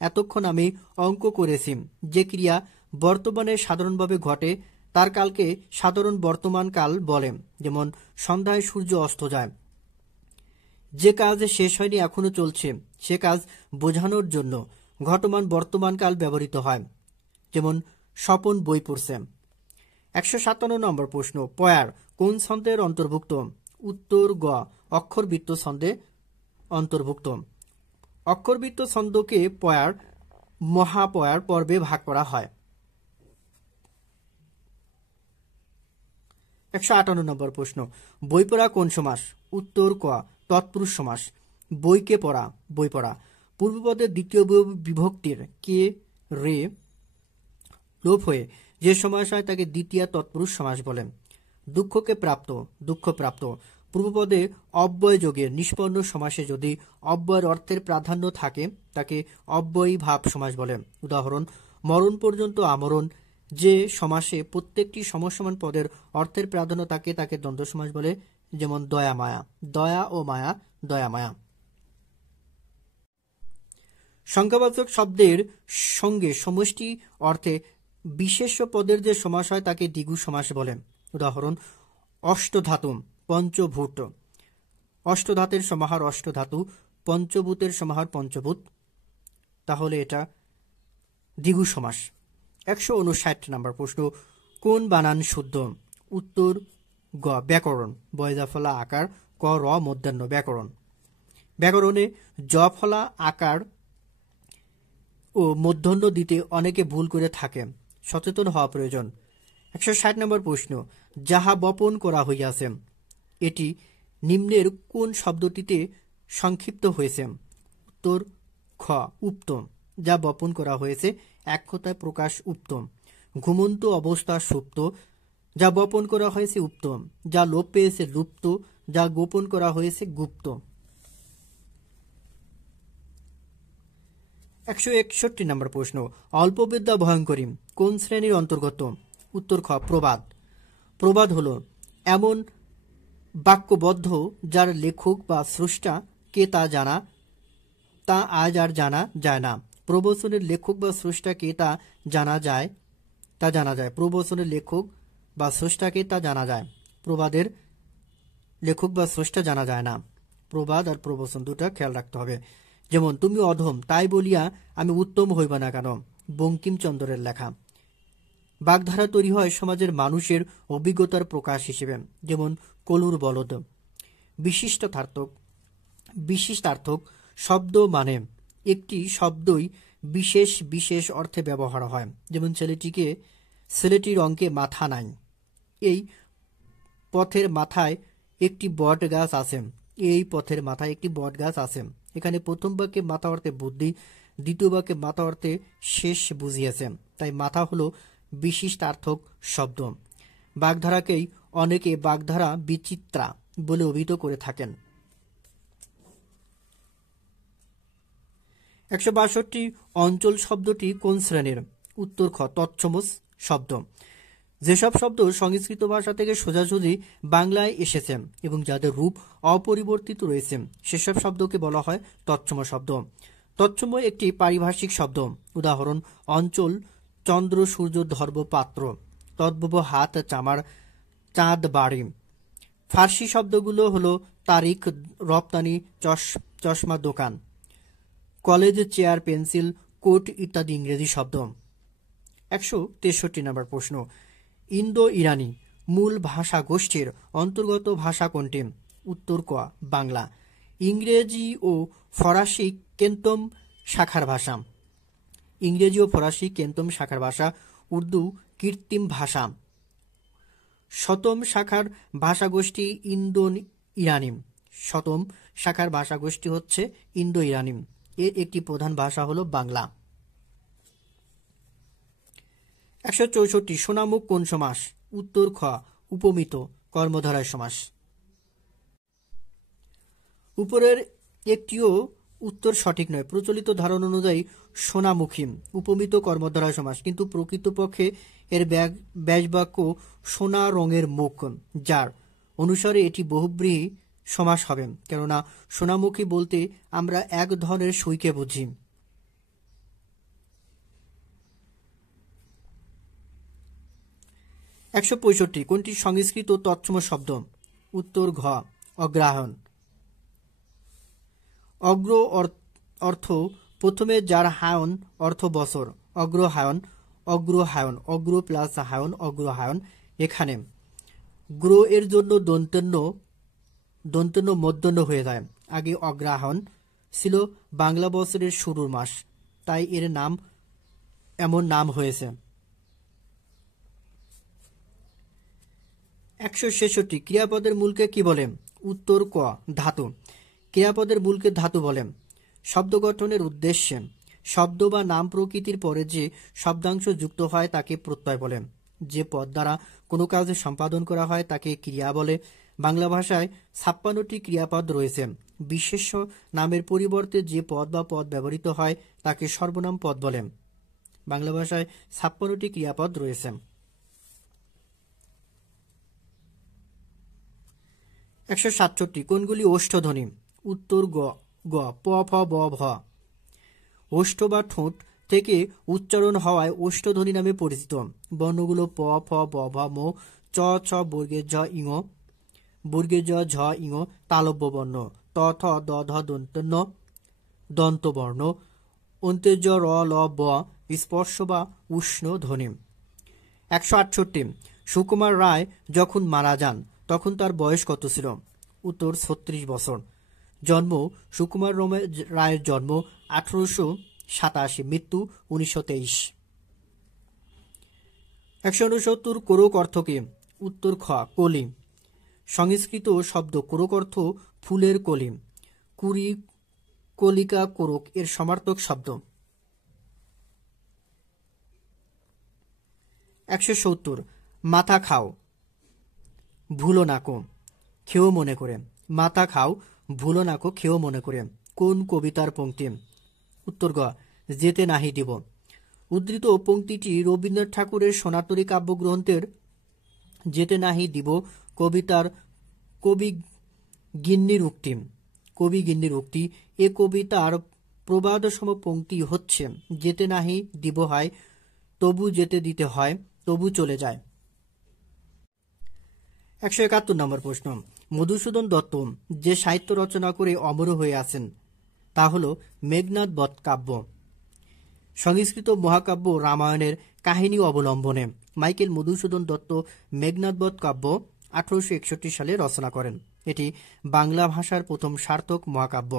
এতক্ষণ আমি অঙ্ক করেছি। যে ক্রিয়া বর্তমানে সাধারণভাবে ঘটে তার কালকে সাধারণ বর্তমান কাল বলে। যেমন, সন্ধ্যায় সূর্য অস্ত যায়। যে কাজ শেষ হয়নি এখনো চলছে সে কাজ বোঝানোর জন্য ঘটমান বর্তমান কাল ব্যবহৃত হয়। যেমন, স্বপন বই পড়ছে। 157 নম্বর প্রশ্ন, পয়ার কোন ছন্দের অন্তর্ভুক্ত? উত্তর গ অক্ষরবৃত্ত ছন্দে অন্তর্ভুক্ত। অক্ষরবৃত্ত ছন্দকে পয়ার, মহাপয়ার পর্বে ভাগ করা হয়। 158 নম্বর প্রশ্ন, বই পড়া কোন সমাস? উত্তর ক তৎপুরুষ সমাস। বইকে পড়া, বই পড়া। পূর্বপদের দ্বিতীয় বিভক্তির কে রে লোপ হয়ে যে সমাস হয় তাকে দ্বিতীয় তৎপুরুষ সমাস বলেন। দুঃখকে প্রাপ্ত, দুঃখ প্রাপ্ত। পূর্বপদে অব্যয় যোগে নিষ্পন্ন সমাসে যদি অব্যয়ের অর্থের প্রাধান্য থাকে তাকে অব্যয়ী ভাব সমাস বলে। উদাহরণ, মরণ পর্যন্ত আমরণ। যে সমাসে প্রত্যেকটি সমসমান পদের অর্থের প্রাধান্য থাকে তাকে দ্বন্দ্ব সমাস বলে। যেমন, দয়া মায়া, দয়া ও মায়া, দয়া মায়া। সংখ্যাবাচক শব্দের সঙ্গে সমষ্টি অর্থে বিশেষ্য পদের যে সমাস হয় তাকে দ্বিগু সমাস বলে। উদাহরণ, অষ্টধাতু, পঞ্চভূত। অষ্টধাতের সমাহার অষ্টধাতু, পঞ্চভূতের সমাহার পঞ্চভূত। তাহলে এটা দ্বিগু সমাস। 159 নম্বর প্রশ্ন, কোন বানান শুদ্ধ? উত্তর গ ব্যাকরণ। বয়জাফলা আকার, ক র মধ্যাহ্ন ব্যাকরণ। ব্যাকরণে জফলা আকার ও মধ্যাহ্ন দিতে অনেকে ভুল করে থাকে, সচেতন হওয়া প্রয়োজন। 160 নম্বর প্রশ্ন, যাহা বপন করা হইয়াছে এটি নিম্নের কোন শব্দটিতে সংক্ষিপ্ত হয়েছে? উত্তর খ উক্ত। যা বপন করা হয়েছে এক কথায় প্রকাশ উক্ত। ঘুমন্ত অবস্থা সুপ্ত, যা বপন করা হয়েছে উক্ত। যা লোপ পেয়েছে লুপ্ত, যা গোপন করা হয়েছে গুপ্ত। 161 নম্বর প্রশ্ন, অল্পবিদ্যা ভয়ঙ্করী কোন শ্রেণীর অন্তর্গত? উত্তর খ প্রবাদ। প্রবাদ হল এমন বাক্যবদ্ধ যার লেখক বা স্রষ্টা কে তা আজ আর জানা যায় না। প্রবচনের লেখক বা স্রষ্টাকে তা জানা যায়। প্রবচনের লেখক বা স্রষ্টাকে তা জানা যায়। প্রবাদের লেখক বা স্রষ্টা জানা যায় না। প্রবাদ আর প্রবচন দুটা খেয়াল রাখতে হবে। যেমন, তুমি অধম তাই বলিয়া আমি উত্তম হইব না কেন, বঙ্কিমচন্দ্রের লেখা। বাগধারা তৈরি হয় সমাজের মানুষের অভিজ্ঞতার প্রকাশ হিসেবে, যেমন কলুর বলদ। বিশিষ্টার্থক শব্দ মানে একটি শব্দই বিশেষ বিশেষ অর্থে ব্যবহার হয়, যেমন ছেলেটির অঙ্কে মাথা নাই। এই পথের মাথায় একটি বট গাছ আছে। এই পথের মাথায় একটি বট গাছ আছে। এখানে প্রথম বাক্যে মাথা অর্থে বুদ্ধি, দ্বিতীয় বাক্যে মাথা অর্থে শেষ বুঝিয়েছে। তাই মাথা হলো বিশিষ্টার্থক শব্দ। বাগধারাকেই অনেকে বাগধারা বিচিত্রা বলে অভিহিত করে থাকেন। 162 অঞ্চল শব্দটি কোন শ্রেণীর? উত্তর খ, তৎসম শব্দ। যেসব শব্দ সংস্কৃত ভাষা থেকে সোজাসুজি বাংলায় এসেছে এবং যাদের রূপ অপরিবর্তিত রয়েছে সেসব শব্দকে বলা হয় তৎসম শব্দ। তৎসম একটি পারিভাষিক শব্দ। উদাহরণ: অঞ্চল চন্দ্র সূর্য ধর্ব পাত্র, তদ্ভব হাত চামার চাঁদ বাড়ি। ফার্সি শব্দগুলো হলো তারিখ, রপ্তানি, চশমা দোকান, কলেজ, চেয়ার, পেন্সিল, কোট ইত্যাদি ইংরেজি শব্দ। 163 নম্বর প্রশ্ন, ইন্দো ইরানি মূল ভাষা গোষ্ঠীর অন্তর্গত ভাষা কোনটি? উত্তর ক, বাংলা। ইংরেজি ও ফরাসি কেন্তম শাখার ভাষা। ইংরেজি ও ফরাসি কেন্তম শাখার ভাষা। উর্দু কৃত্রিম ভাষা। শতম শাখার ভাষাগোষ্ঠী ইন্দো ইরানি। শতম শাখার ভাষাগোষ্ঠী হচ্ছে ইন্দো ইরানি। এর একটি প্রধান ভাষা হলো বাংলা। 164 সোনামুখ কোন সমাস? উত্তর খ, উপমিত কর্মধারয় সমাস। উপরের একটিও উত্তর সঠিক নয়। প্রচলিত ধারণা অনুযায়ী সোনামুখী উপমিত কর্মধারয় সমাস, কিন্তু প্রকৃতপক্ষে এর ব্যাসবাক্য সোনা রঙের মুখ, যার অনুসারে এটি বহুব্রীহি সমাস হবে, কেননা সোনামুখী বলতে আমরা এক ধরনের সুইকে বুঝি। 165 কোনটি সংস্কৃত তৎসম শব্দ? উত্তর ঘ, অগ্রহায়ণ। অগ্র অর্থ প্রথমে, যার হায়ন অর্থ বছর। অগ্রহায়ণ, অগ্রহায়ণ, অগ্র প্লাস হায়ন, অগ্রহায়ণ। এখানে গ্র এর জন্য দন্তন্য মধ্যন্য হয়ে যায়। আগে অগ্রহায়ণ ছিল বাংলা বছরের শুরুর মাস, তাই এর নাম এমন নাম হয়েছে। 166 ক্রিয়াপদের মূলকে কি বলে? উত্তর ক, ধাতু। ক্রিয়াপদের মূলকে ধাতু বলে। শব্দ গঠনের উদ্দেশ্যে শব্দ বা নাম প্রকৃতির পরে যে শব্দাংশ যুক্ত হয় তাকে প্রত্যয় বলে। যে পদ দ্বারা কোনো কাজ সম্পাদন করা হয় তাকে ক্রিয়া বলে। বাংলা ভাষায় 56টি ক্রিয়াপদ রয়েছে। বিশেষ্য নামের পরিবর্তে যে পদ বা পদ ব্যবহৃত হয় তাকে সর্বনাম পদ বলে। বাংলা ভাষায় 56টি ক্রিয়াপদ রয়েছে। 167 কোনগুলি ওষ্ঠধ্বনি? উত্তর গ, প, ফ, ব, ভ। ওষ্ঠ বা ঠোঁট থেকে উচ্চারণ হওয়ায় ওষ্ঠধ্বনি নামে পরিচিত। বর্ণগুলো প, ফ, ব, ভ, ম, চ, ছ, বর্গের ঝ, ইঙ, বর্গের জ, ঝ, ইঙ, তালব্য বর্ণ, ত, থ, দ, ধ, দন্তন্য, দন্তবর্ণ, অন্ত্যের জ, র, ল, ব, স্পর্শ বা উষ্ণ ধ্বনি। 168 সুকুমার রায় যখন মারা যান তখন তার বয়স কত ছিল? উত্তর 36 বছর। জন্ম: সুকুমার রায়ের জন্ম 1887, মৃত্যু 1923। 169 কোরক অর্থ কি? উত্তর খ, কলি। সংস্কৃত শব্দ কোরক অর্থ ফুলের কলি। কুড়ি, কলিকা, কোরক এর সমার্থক শব্দ। 170 মাথা খাও ভুলো নাকো খেও মনে করে। মাথা খাও ভুলো নাকো খেও মনে করে কোন কবিতার পংক্তি? উত্তর গ, যেতে নাহি দিব। উদ্ধৃত পংক্তিটি রবীন্দ্রনাথ ঠাকুরের সোনাতরী কাব্যগ্রন্থের যেতে নাহি দিব কবিতার কবি গিন্নির উক্তি। এ কবিতার প্রবাদসম পংক্তি হচ্ছে: যেতে নাহি দিব হয়, তবু যেতে দিতে হয়, তবু চলে যায়। 171 নম্বর প্রশ্ন, মধুসূদন দত্ত যে সাহিত্য রচনা করে অমর হয়ে আছেন তা হল মেঘনাদ বধ কাব্য। সংস্কৃত মহাকাব্য রামায়ণের কাহিনী অবলম্বনে মাইকেল মধুসূদন দত্ত মেঘনাদবধ কাব্য 1861 সালে রচনা করেন। এটি বাংলা ভাষার প্রথম সার্থক মহাকাব্য।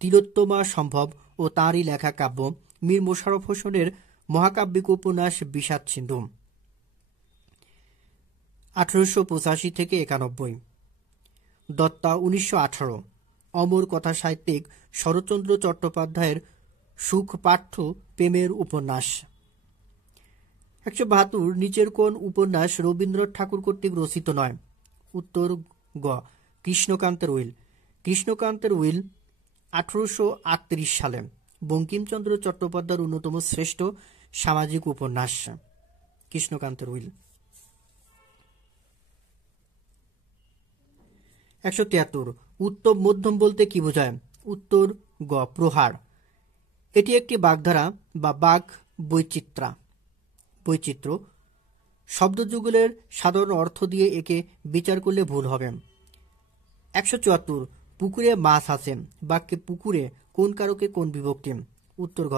তিলোত্তমা সম্ভব ও তাঁরই লেখা কাব্য মীর মোশাররফ হোসেনের মহাকাব্যিক উপন্যাস বিষাদ সিন্ধু 1885 থেকে 91, দত্তা 1918, অমর কথা সাহিত্যিক শরৎচন্দ্র চট্টোপাধ্যায়ের সুখপাঠ্য প্রেমের উপন্যাস। 172 নিচের কোন উপন্যাস রবীন্দ্রনাথ ঠাকুর কর্তৃক রচিত নয়? উত্তর গ কৃষ্ণকান্তের উইল। কৃষ্ণকান্তের উইল 1838 সালে বঙ্কিমচন্দ্র চট্টোপাধ্যায়ের অন্যতম শ্রেষ্ঠ সামাজিক উপন্যাস কৃষ্ণকান্তের উইল। 173 উত্তম মধ্যম বলতে কি বোঝায়? উত্তর গ প্রহার। এটি একটি বাগধারা বা বাগ বৈচিত্র্য। শব্দযুগলের সাধারণ অর্থ দিয়ে একে বিচার করলে ভুল হবে। 174 পুকুরে মাছ আছে। বাক্যে পুকুরে কোন কারকে কোন বিভক্তি? উত্তর ঘ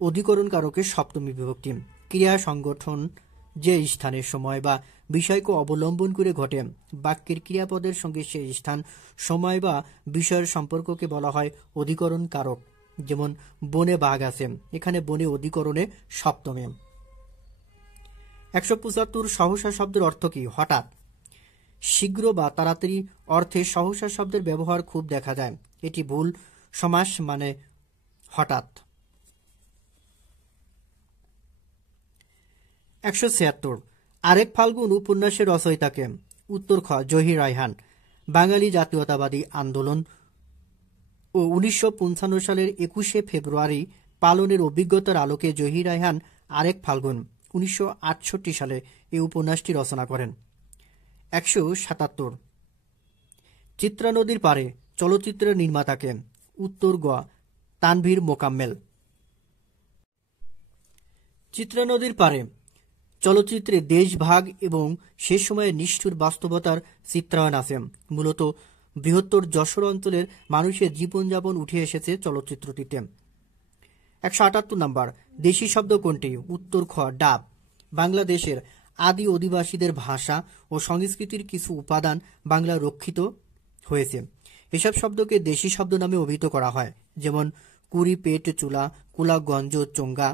অধিকরণ কারকে সপ্তমী বিভক্তি। ক্রিয়া সংগঠন যে স্থানের সময় বা বিষয়কে অবলম্বন করে ঘটে, বাক্যের ক্রিয়াপদের সঙ্গে সেই স্থান, সময় বা বিষয়ের সম্পর্ককে বলা হয় অধিকরণ কারক। যেমন বনে বাঘ আছে, এখানে বনে অধিকরণে সপ্তমে। 175 সহসা শব্দের অর্থ কি? হঠাৎ। শীঘ্র বা তাড়াতাড়ি অর্থে সহসা শব্দের ব্যবহার খুব দেখা যায়। এটি ভুল সমাস, মানে হঠাৎ। 176 আরেক ফাল্গুন উপন্যাসের রচয়িতাকে? উত্তর খ জহির রায়হান। বাঙালি জাতীয়তাবাদী আন্দোলন ও 1955 সালের 21শে ফেব্রুয়ারি পালনের অভিজ্ঞতার আলোকে জহির রায়হান আরেক ফাল্গুন 1968 সালে এই উপন্যাসটি রচনা করেন। 177 চিত্রা নদীর পারে চলচ্চিত্রের নির্মাতাকে? উত্তর গ তানভীর মোকাম্মেল। চিত্রা নদীর পারে চলচ্চিত্রে দেশভাগ এবং সে সময়ের নিষ্ঠুর বাস্তবতার চিত্রায়ন আছে। মূলত বৃহত্তর যশোর অঞ্চলের মানুষের জীবনযাপন উঠে এসেছে চলচ্চিত্রটিতে। 178 নম্বর দেশি শব্দ কোনটি? উত্তর খ ডাব। বাংলাদেশের আদি অধিবাসীদের ভাষা ও সংস্কৃতির কিছু উপাদান বাংলা রক্ষিত হয়েছে। এসব শব্দকে দেশি শব্দ নামে অভিহিত করা হয়, যেমন কুড়ি, পেট, চুলা, কুলা, গঞ্জ, চোঙ্গা,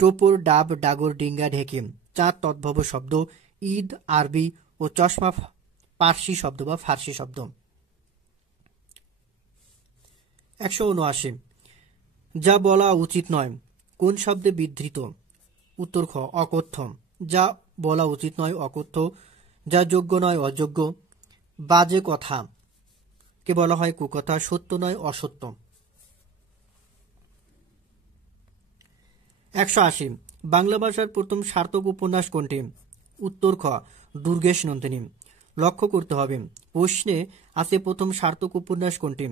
টোপর, ডাব, ডাগর, ডিঙ্গা, ঢেকি। চাঁদ তদ্ভব শব্দ, ঈদ আরবি ও চশমা পার্সি শব্দ বা ফার্সি শব্দ। 179 যা বলা উচিত নয় কোন শব্দে বিধৃত? উত্তর খ অকথ্য। যা বলা উচিত নয় অকথ্য, যা যোগ্য নয় অযোগ্য। বাজে কথা কে বলা হয় কুকথা, সত্য নয় অসত্য। 180 বাংলা ভাষার প্রথম সার্থক উপন্যাস কোনটি? উত্তর খ দুর্গেশ নন্দিনী। লক্ষ্য করতে হবে প্রশ্নে আছে প্রথম সার্থক উপন্যাস কোনটি।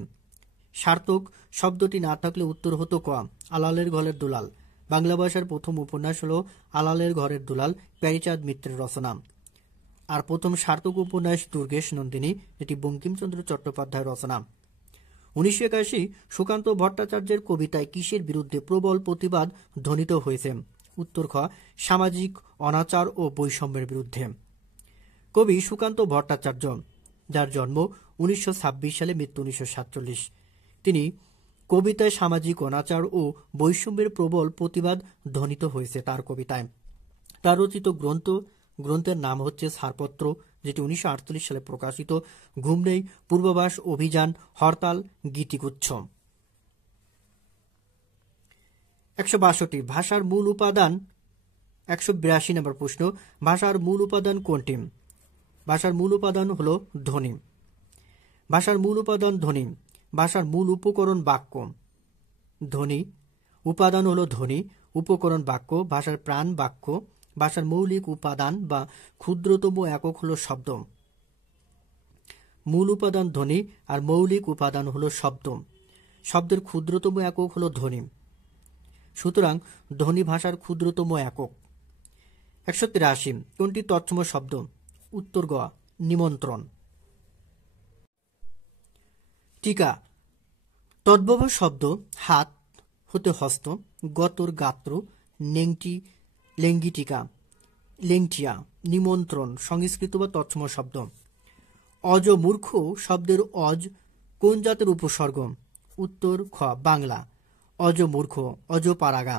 সার্থক শব্দটি না থাকলে উত্তর হতো ক আলালের ঘরের দুলাল। বাংলা ভাষার প্রথম উপন্যাস হল আলালের ঘরের দুলাল, প্যারীচাঁদ মিত্রের রচনা। আর প্রথম সার্থক উপন্যাস দুর্গেশ নন্দিনী, এটি বঙ্কিমচন্দ্র চট্টোপাধ্যায়ের রচনা। 1981 সুকান্ত ভট্টাচার্যের কবিতায় কিসের বিরুদ্ধে প্রবল প্রতিবাদ ধ্বনিত হয়েছে? উত্তর খ সামাজিক অনাচার ও বৈষম্যের বিরুদ্ধে। কবি সুকান্ত ভট্টাচার্য, যার জন্ম 1926 সালে, মৃত্যু 1947, তিনি কবিতায় সামাজিক অনাচার ও বৈষম্যের প্রবল প্রতিবাদ ধ্বনিত হয়েছে তার কবিতায়। তার রচিত গ্রন্থের নাম হচ্ছে ছাড়পত্র, যেটি 1948 সালে প্রকাশিত। ঘুম নেই, পূর্বাভাস, অভিযান, হরতাল, গীতিগুচ্ছ। 162 ভাষার মূল উপাদান। 182 নম্বর প্রশ্ন, ভাষার মূল উপাদান কোনটি? ভাষার মূল উপাদান হল ধ্বনি। ভাষার মূল উপাদান ধ্বনি। ভাষার মূল উপকরণ বাক্য। ধ্বনি উপাদান হল ধ্বনি, উপকরণ বাক্য। ভাষার প্রাণ বাক্য। ভাষার মৌলিক উপাদান বা ক্ষুদ্রতম একক হল শব্দ। মূল উপাদান ধ্বনি আর মৌলিক উপাদান হল শব্দ। শব্দের ক্ষুদ্রতম একক হল ধ্বনি। সুতরাং ধ্বনি ভাষার ক্ষুদ্রতম একক। 183 কোনটি তৎসম শব্দ? উত্তর গ নিমন্ত্রণ। টিকা তদ্ভব শব্দ হাত হতে হস্ত, গতর গাত্র, নেংটি লেঙ্গিটিকা, লেংটিয়া, নিমন্ত্রণ সংস্কৃত বা তৎসম শব্দ। অজ মূর্খ শব্দের অজ কোন জাতের উপসর্গ? উত্তর খ বাংলা। অজ মূর্খ, অজ পারাগা,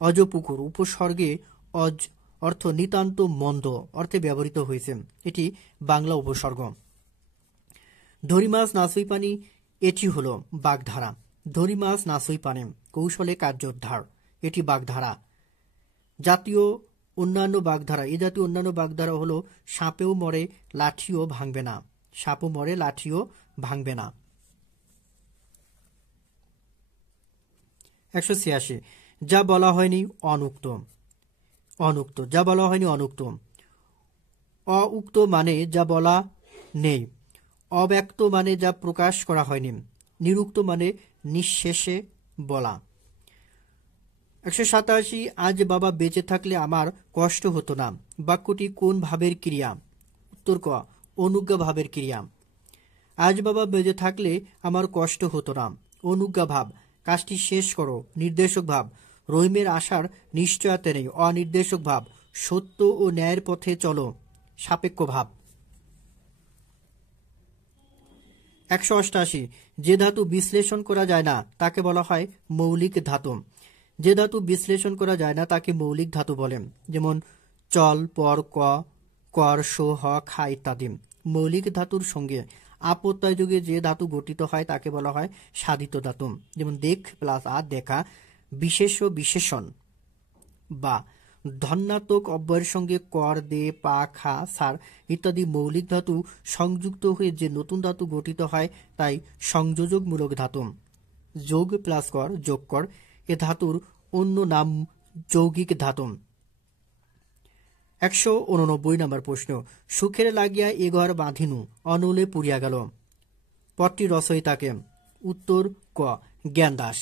অজ পুকুর উপসর্গে অজ অর্থ নিতান্ত মন্দ অর্থে ব্যবহৃত হয়েছে, এটি বাংলা উপসর্গ। ধরি মাছ নাসই পানি, এটি হলো বাগধারা। ধরি মাছ নাসই পানি, কৌশলে কার্যোদ্ধার, এটি বাগধারা। জাতীয় অন্যান্য বাগধারা, এ জাতীয় অন্যান্য বাগধারা হলো সাপেও মরে লাঠিও ভাঙবে না, সাপও মরে লাঠিও ভাঙবে না। 186 যা বলা হয়নি অনুক্ত। অনুক্ত, যা বলা হয়নি অনুক্ত। অউক্ত মানে যা বলা নেই, অব্যক্ত মানে যা প্রকাশ করা হয়নি, নিরুক্ত মানে নিঃশেষে বলা। 187 আজ বাবা বেঁচে থাকলে আমার কষ্ট হতো না, বাক্যটি কোন ভাবের ক্রিয়া? উত্তর ক অনুজ্ঞা ভাবের ক্রিয়া। আজ বাবা বেঁচে থাকলে আমার কষ্ট হতো না, অনুজ্ঞা ভাব। কাজটি শেষ করো, নির্দেশক ভাব। রহিমের আশার নিশ্চয়তা নেই, অনির্দেশক ভাব। সত্য ও ন্যায়ের পথে চলো, সাপেক্ষ ভাব। 188 যে ধাতু বিশ্লেষণ করা যায় না তাকে বলা হয় মৌলিক ধাতু। যে ধাতু বিশ্লেষণ করা যায় না তাকে মৌলিক ধাতু বলেন, যেমন চল, পর, ক, কর, সো, হ, খা ইত্যাদি। মৌলিক ধাতুর সঙ্গে আপত্যয় যুগে যে ধাতু গঠিত হয় তাকে বলা হয় সাধিত ধাতু, যেমন দেখ প্লাস আ দেখা, বিশেষ বিশেষণ বা ধন্যাত্মক অব্যয়ের সঙ্গে কর, দে, পা, খা, সার ইত্যাদি মৌলিক ধাতু সংযুক্ত হয়ে যে নতুন ধাতু গঠিত হয় তাই সংযোজকমূলক ধাতু। যোগ প্লাস কর, যোগ কর, এ ধাতুর অন্য নাম যৌগিক ধাতু। 189 নম্বর প্রশ্ন, সুখের লাগিয়া এ ঘর বাঁধিনু, অনলে পুড়িয়া গেল, পদটি রচয়িতাকে? উত্তর ক জ্ঞানদাস।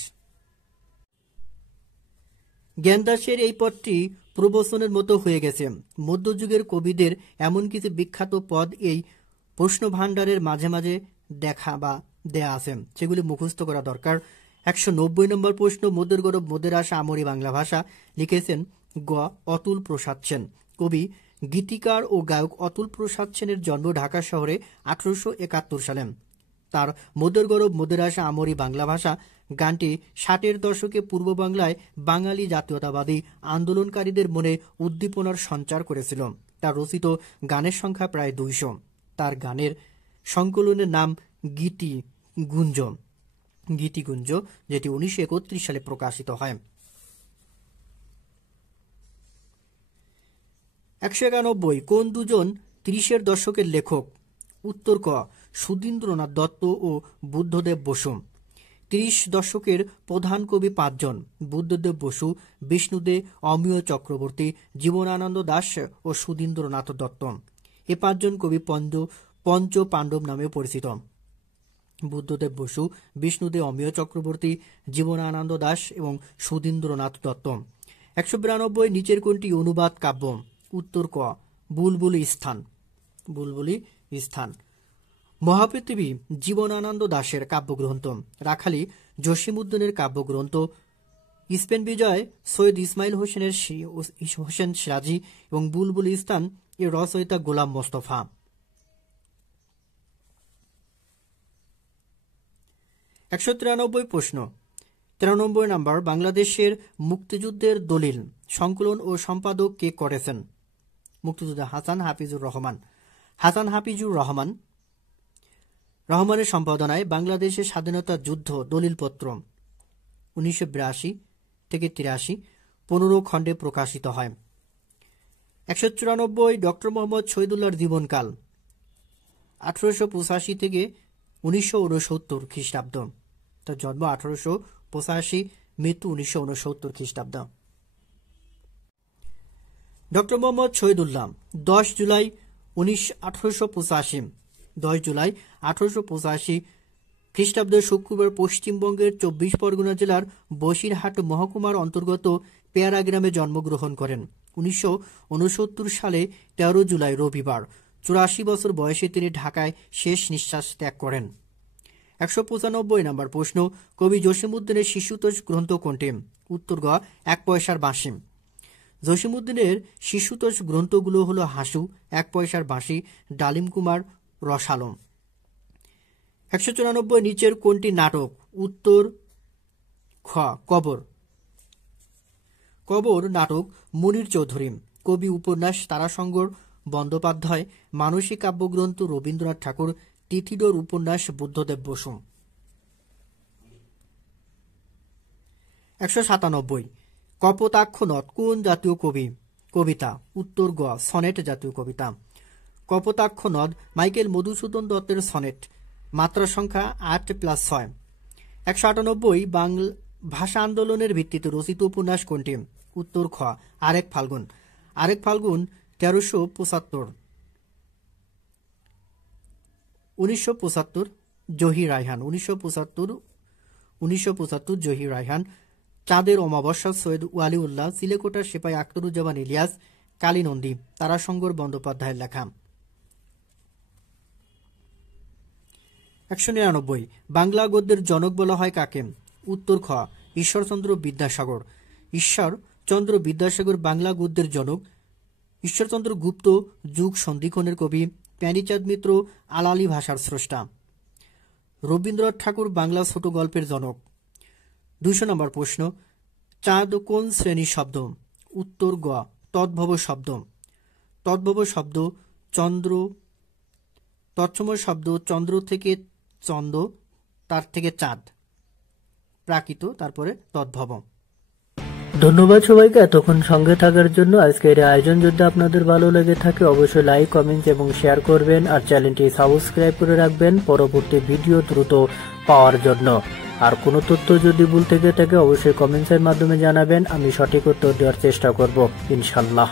জ্ঞানদাসের এই পদটি প্রবচনের মতো হয়ে গেছে। মধ্যযুগের কবিদের এমন কিছু বিখ্যাত পদ এই প্রশ্ন ভাণ্ডারের মাঝে মাঝে দেখা বা দেয়া আছে, সেগুলি মুখস্থ করা দরকার। 190 নম্বর প্রশ্ন, মোদের গৌরব মোদের আশা আমরি বাংলা ভাষা, লিখেছেন গ অতুল প্রসাদ সেন। কবি, গীতিকার ও গায়ক অতুল প্রসাদ সেনের জন্ম ঢাকা শহরে 1871 সালে। তার মোদের গৌরব মোদের আশা আমরি বাংলা ভাষা গানটি 60-এর দশকে পূর্ব বাংলায় বাঙালি জাতীয়তাবাদী আন্দোলনকারীদের মনে উদ্দীপনার সঞ্চার করেছিল। তার রচিত গানের সংখ্যা প্রায় 200। তার গানের সংকলনের নাম গীতিগুঞ্জ, গীতিগুঞ্জ, যেটি 1931 সালে প্রকাশিত হয়। 191 কোন দুজন 30-এর দশকের লেখক? উত্তর ক সুধীন্দ্রনাথ দত্ত ও বুদ্ধদেব বসু। 30 দশকের প্রধান কবি 5 জন: বুদ্ধদেব বসু, বিষ্ণুদে অমিয় চক্রবর্তী, জীবনানন্দ দাশ ও সুধীন্দ্রনাথ দত্ত। এ 5 জন কবি পঞ্চ পাণ্ডব নামে পরিচিত। বুদ্ধদেব বসু, বিষ্ণুদে অমিয় চক্রবর্তী, জীবনানন্দ দাশ এবং সুধীন্দ্রনাথ দত্ত। 192 নিচের কোনটি অনুবাদ কাব্য? উত্তর ক বুলবুলি স্থান, বুলবুলি স্থান। মহাপৃথিবী জীবনানন্দ দাশের কাব্যগ্রন্থ। রাখালি জসিমউদ্দৌনের কাব্যগ্রন্থ। স্পেন বিজয় সৈয়দ ইসমাইল হোসেন সিরাজি এবং বুলবুল স্থান এর রচয়িতা গোলাম মোস্তফা। 193 প্রশ্ন, 93 নম্বর, বাংলাদেশের মুক্তিযুদ্ধের দলিল সংকলন ও সম্পাদক কে করেছেন? মুক্তিযোদ্ধা হাসান হাফিজুর রহমান। হাসান হাফিজুর রহমানের সম্পাদনায় বাংলাদেশের স্বাধীনতা যুদ্ধ দলিলপত্র 1982 থেকে 83 15 খণ্ডে প্রকাশিত হয়। 194 ডক্টর মোহাম্মদ শহীদুল্লাহর জীবনকাল 1885 থেকে 1969 খ্রিস্টাব্দ। তার জন্ম 1885, মৃত্যু 1969 খ্রিস্টাব্দ। ডক্টর মোহাম্মদ শহীদুল্লাহ 10 জুলাই 1885, 10 জুলাই 1885 খ্রিস্টাব্দ শুক্রবার পশ্চিমবঙ্গের 24 পরগনা জেলার বসিরহাট মহকুমার অন্তর্গত পেয়ারা গ্রামে জন্মগ্রহণ করেন। 1969 সালে 13 জুলাই রবিবার 84 বছর বয়সে তিনি ঢাকায় শেষ নিঃশ্বাস ত্যাগ করেন। 195 নম্বর প্রশ্ন, কবি জসিমউদ্দিনের শিশুতোষ গ্রন্থ কোনটি? উত্তর গ, 1 পয়সার বাঁশি। জসিমউদ্দিনের শিশুতোষ গ্রন্থগুলো হলো হাসু, 1 পয়সার বাঁশি, ডালিম কুমার, রসালো। 194 নিচের কোনটি নাটক? উত্তর খ, কবর। কবর নাটক মুনির চৌধুরী। কবি উপন্যাস তারাশঙ্কর বন্দ্যোপাধ্যায়, মানসিক কাব্যগ্রন্থ রবীন্দ্রনাথ ঠাকুর, তিথিডোর উপন্যাস বুদ্ধদেব বসু। 197 কপোতাক্ষ নদ কোন জাতীয় কবিতা? উত্তর গ, সনেট জাতীয় কবিতা। কপোতাক্ষ নদ মাইকেল মধুসূদন দত্তের সনেট, মাত্রা সংখ্যা 8+6। 198 বাংলা ভাষা আন্দোলনের ভিত্তিতে রচিত উপন্যাস কোনটি? উত্তর খ, আরেক ফাল্গুন। আরেক ফাল্গুন 1375। 1975 জহির রায়হান। 1975 জহির রায়হান। চাঁদের অমাবস্যা সৈয়দ ওয়ালিউল্লাহ, সিলেকোটার সিপাই আখতারুজ্জামান ইলিয়াস, কালীনন্দী তারাশঙ্কর বন্দ্যোপাধ্যায়ের লেখা। 199 বাংলা গদ্যের জনক বলা হয় কাকে? উত্তর খ, ঈশ্বরচন্দ্র বিদ্যাসাগর। ঈশ্বরচন্দ্র বিদ্যাসাগর বাংলা গদ্যের জনক। ঈশ্বরচন্দ্র গুপ্ত যুগ সন্ধিক্ষণের কবি। প্যারীচাঁদ মিত্র আলালি ভাষার স্রষ্টা। রবীন্দ্রনাথ ঠাকুর বাংলা ছোট গল্পের জনক। 200 নম্বর প্রশ্ন, চাঁদ কোন শ্রেণীর শব্দ? উত্তর গ, তদ্ভব শব্দ। তদ্ভব শব্দ চন্দ্র, তৎসম শব্দ চন্দ্র থেকে চন্দ, তার থেকে চাঁদ, প্রাকৃত, তারপরে তদ্ভব। ধন্যবাদ সবাইকে এতক্ষণ সঙ্গে থাকার জন্য। আজকের আয়োজন যদি আপনাদের ভালো লেগে থাকে অবশ্যই লাইক, কমেন্ট এবং শেয়ার করবেন, আর চ্যানেলটি সাবস্ক্রাইব করে রাখবেন পরবর্তী ভিডিও দ্রুত পাওয়ার জন্য। আর কোনো তথ্য যদি ভুল থেকে থাকে অবশ্যই কমেন্টসের মাধ্যমে জানাবেন, আমি সঠিক উত্তর দেওয়ার চেষ্টা করব ইনশাল্লাহ।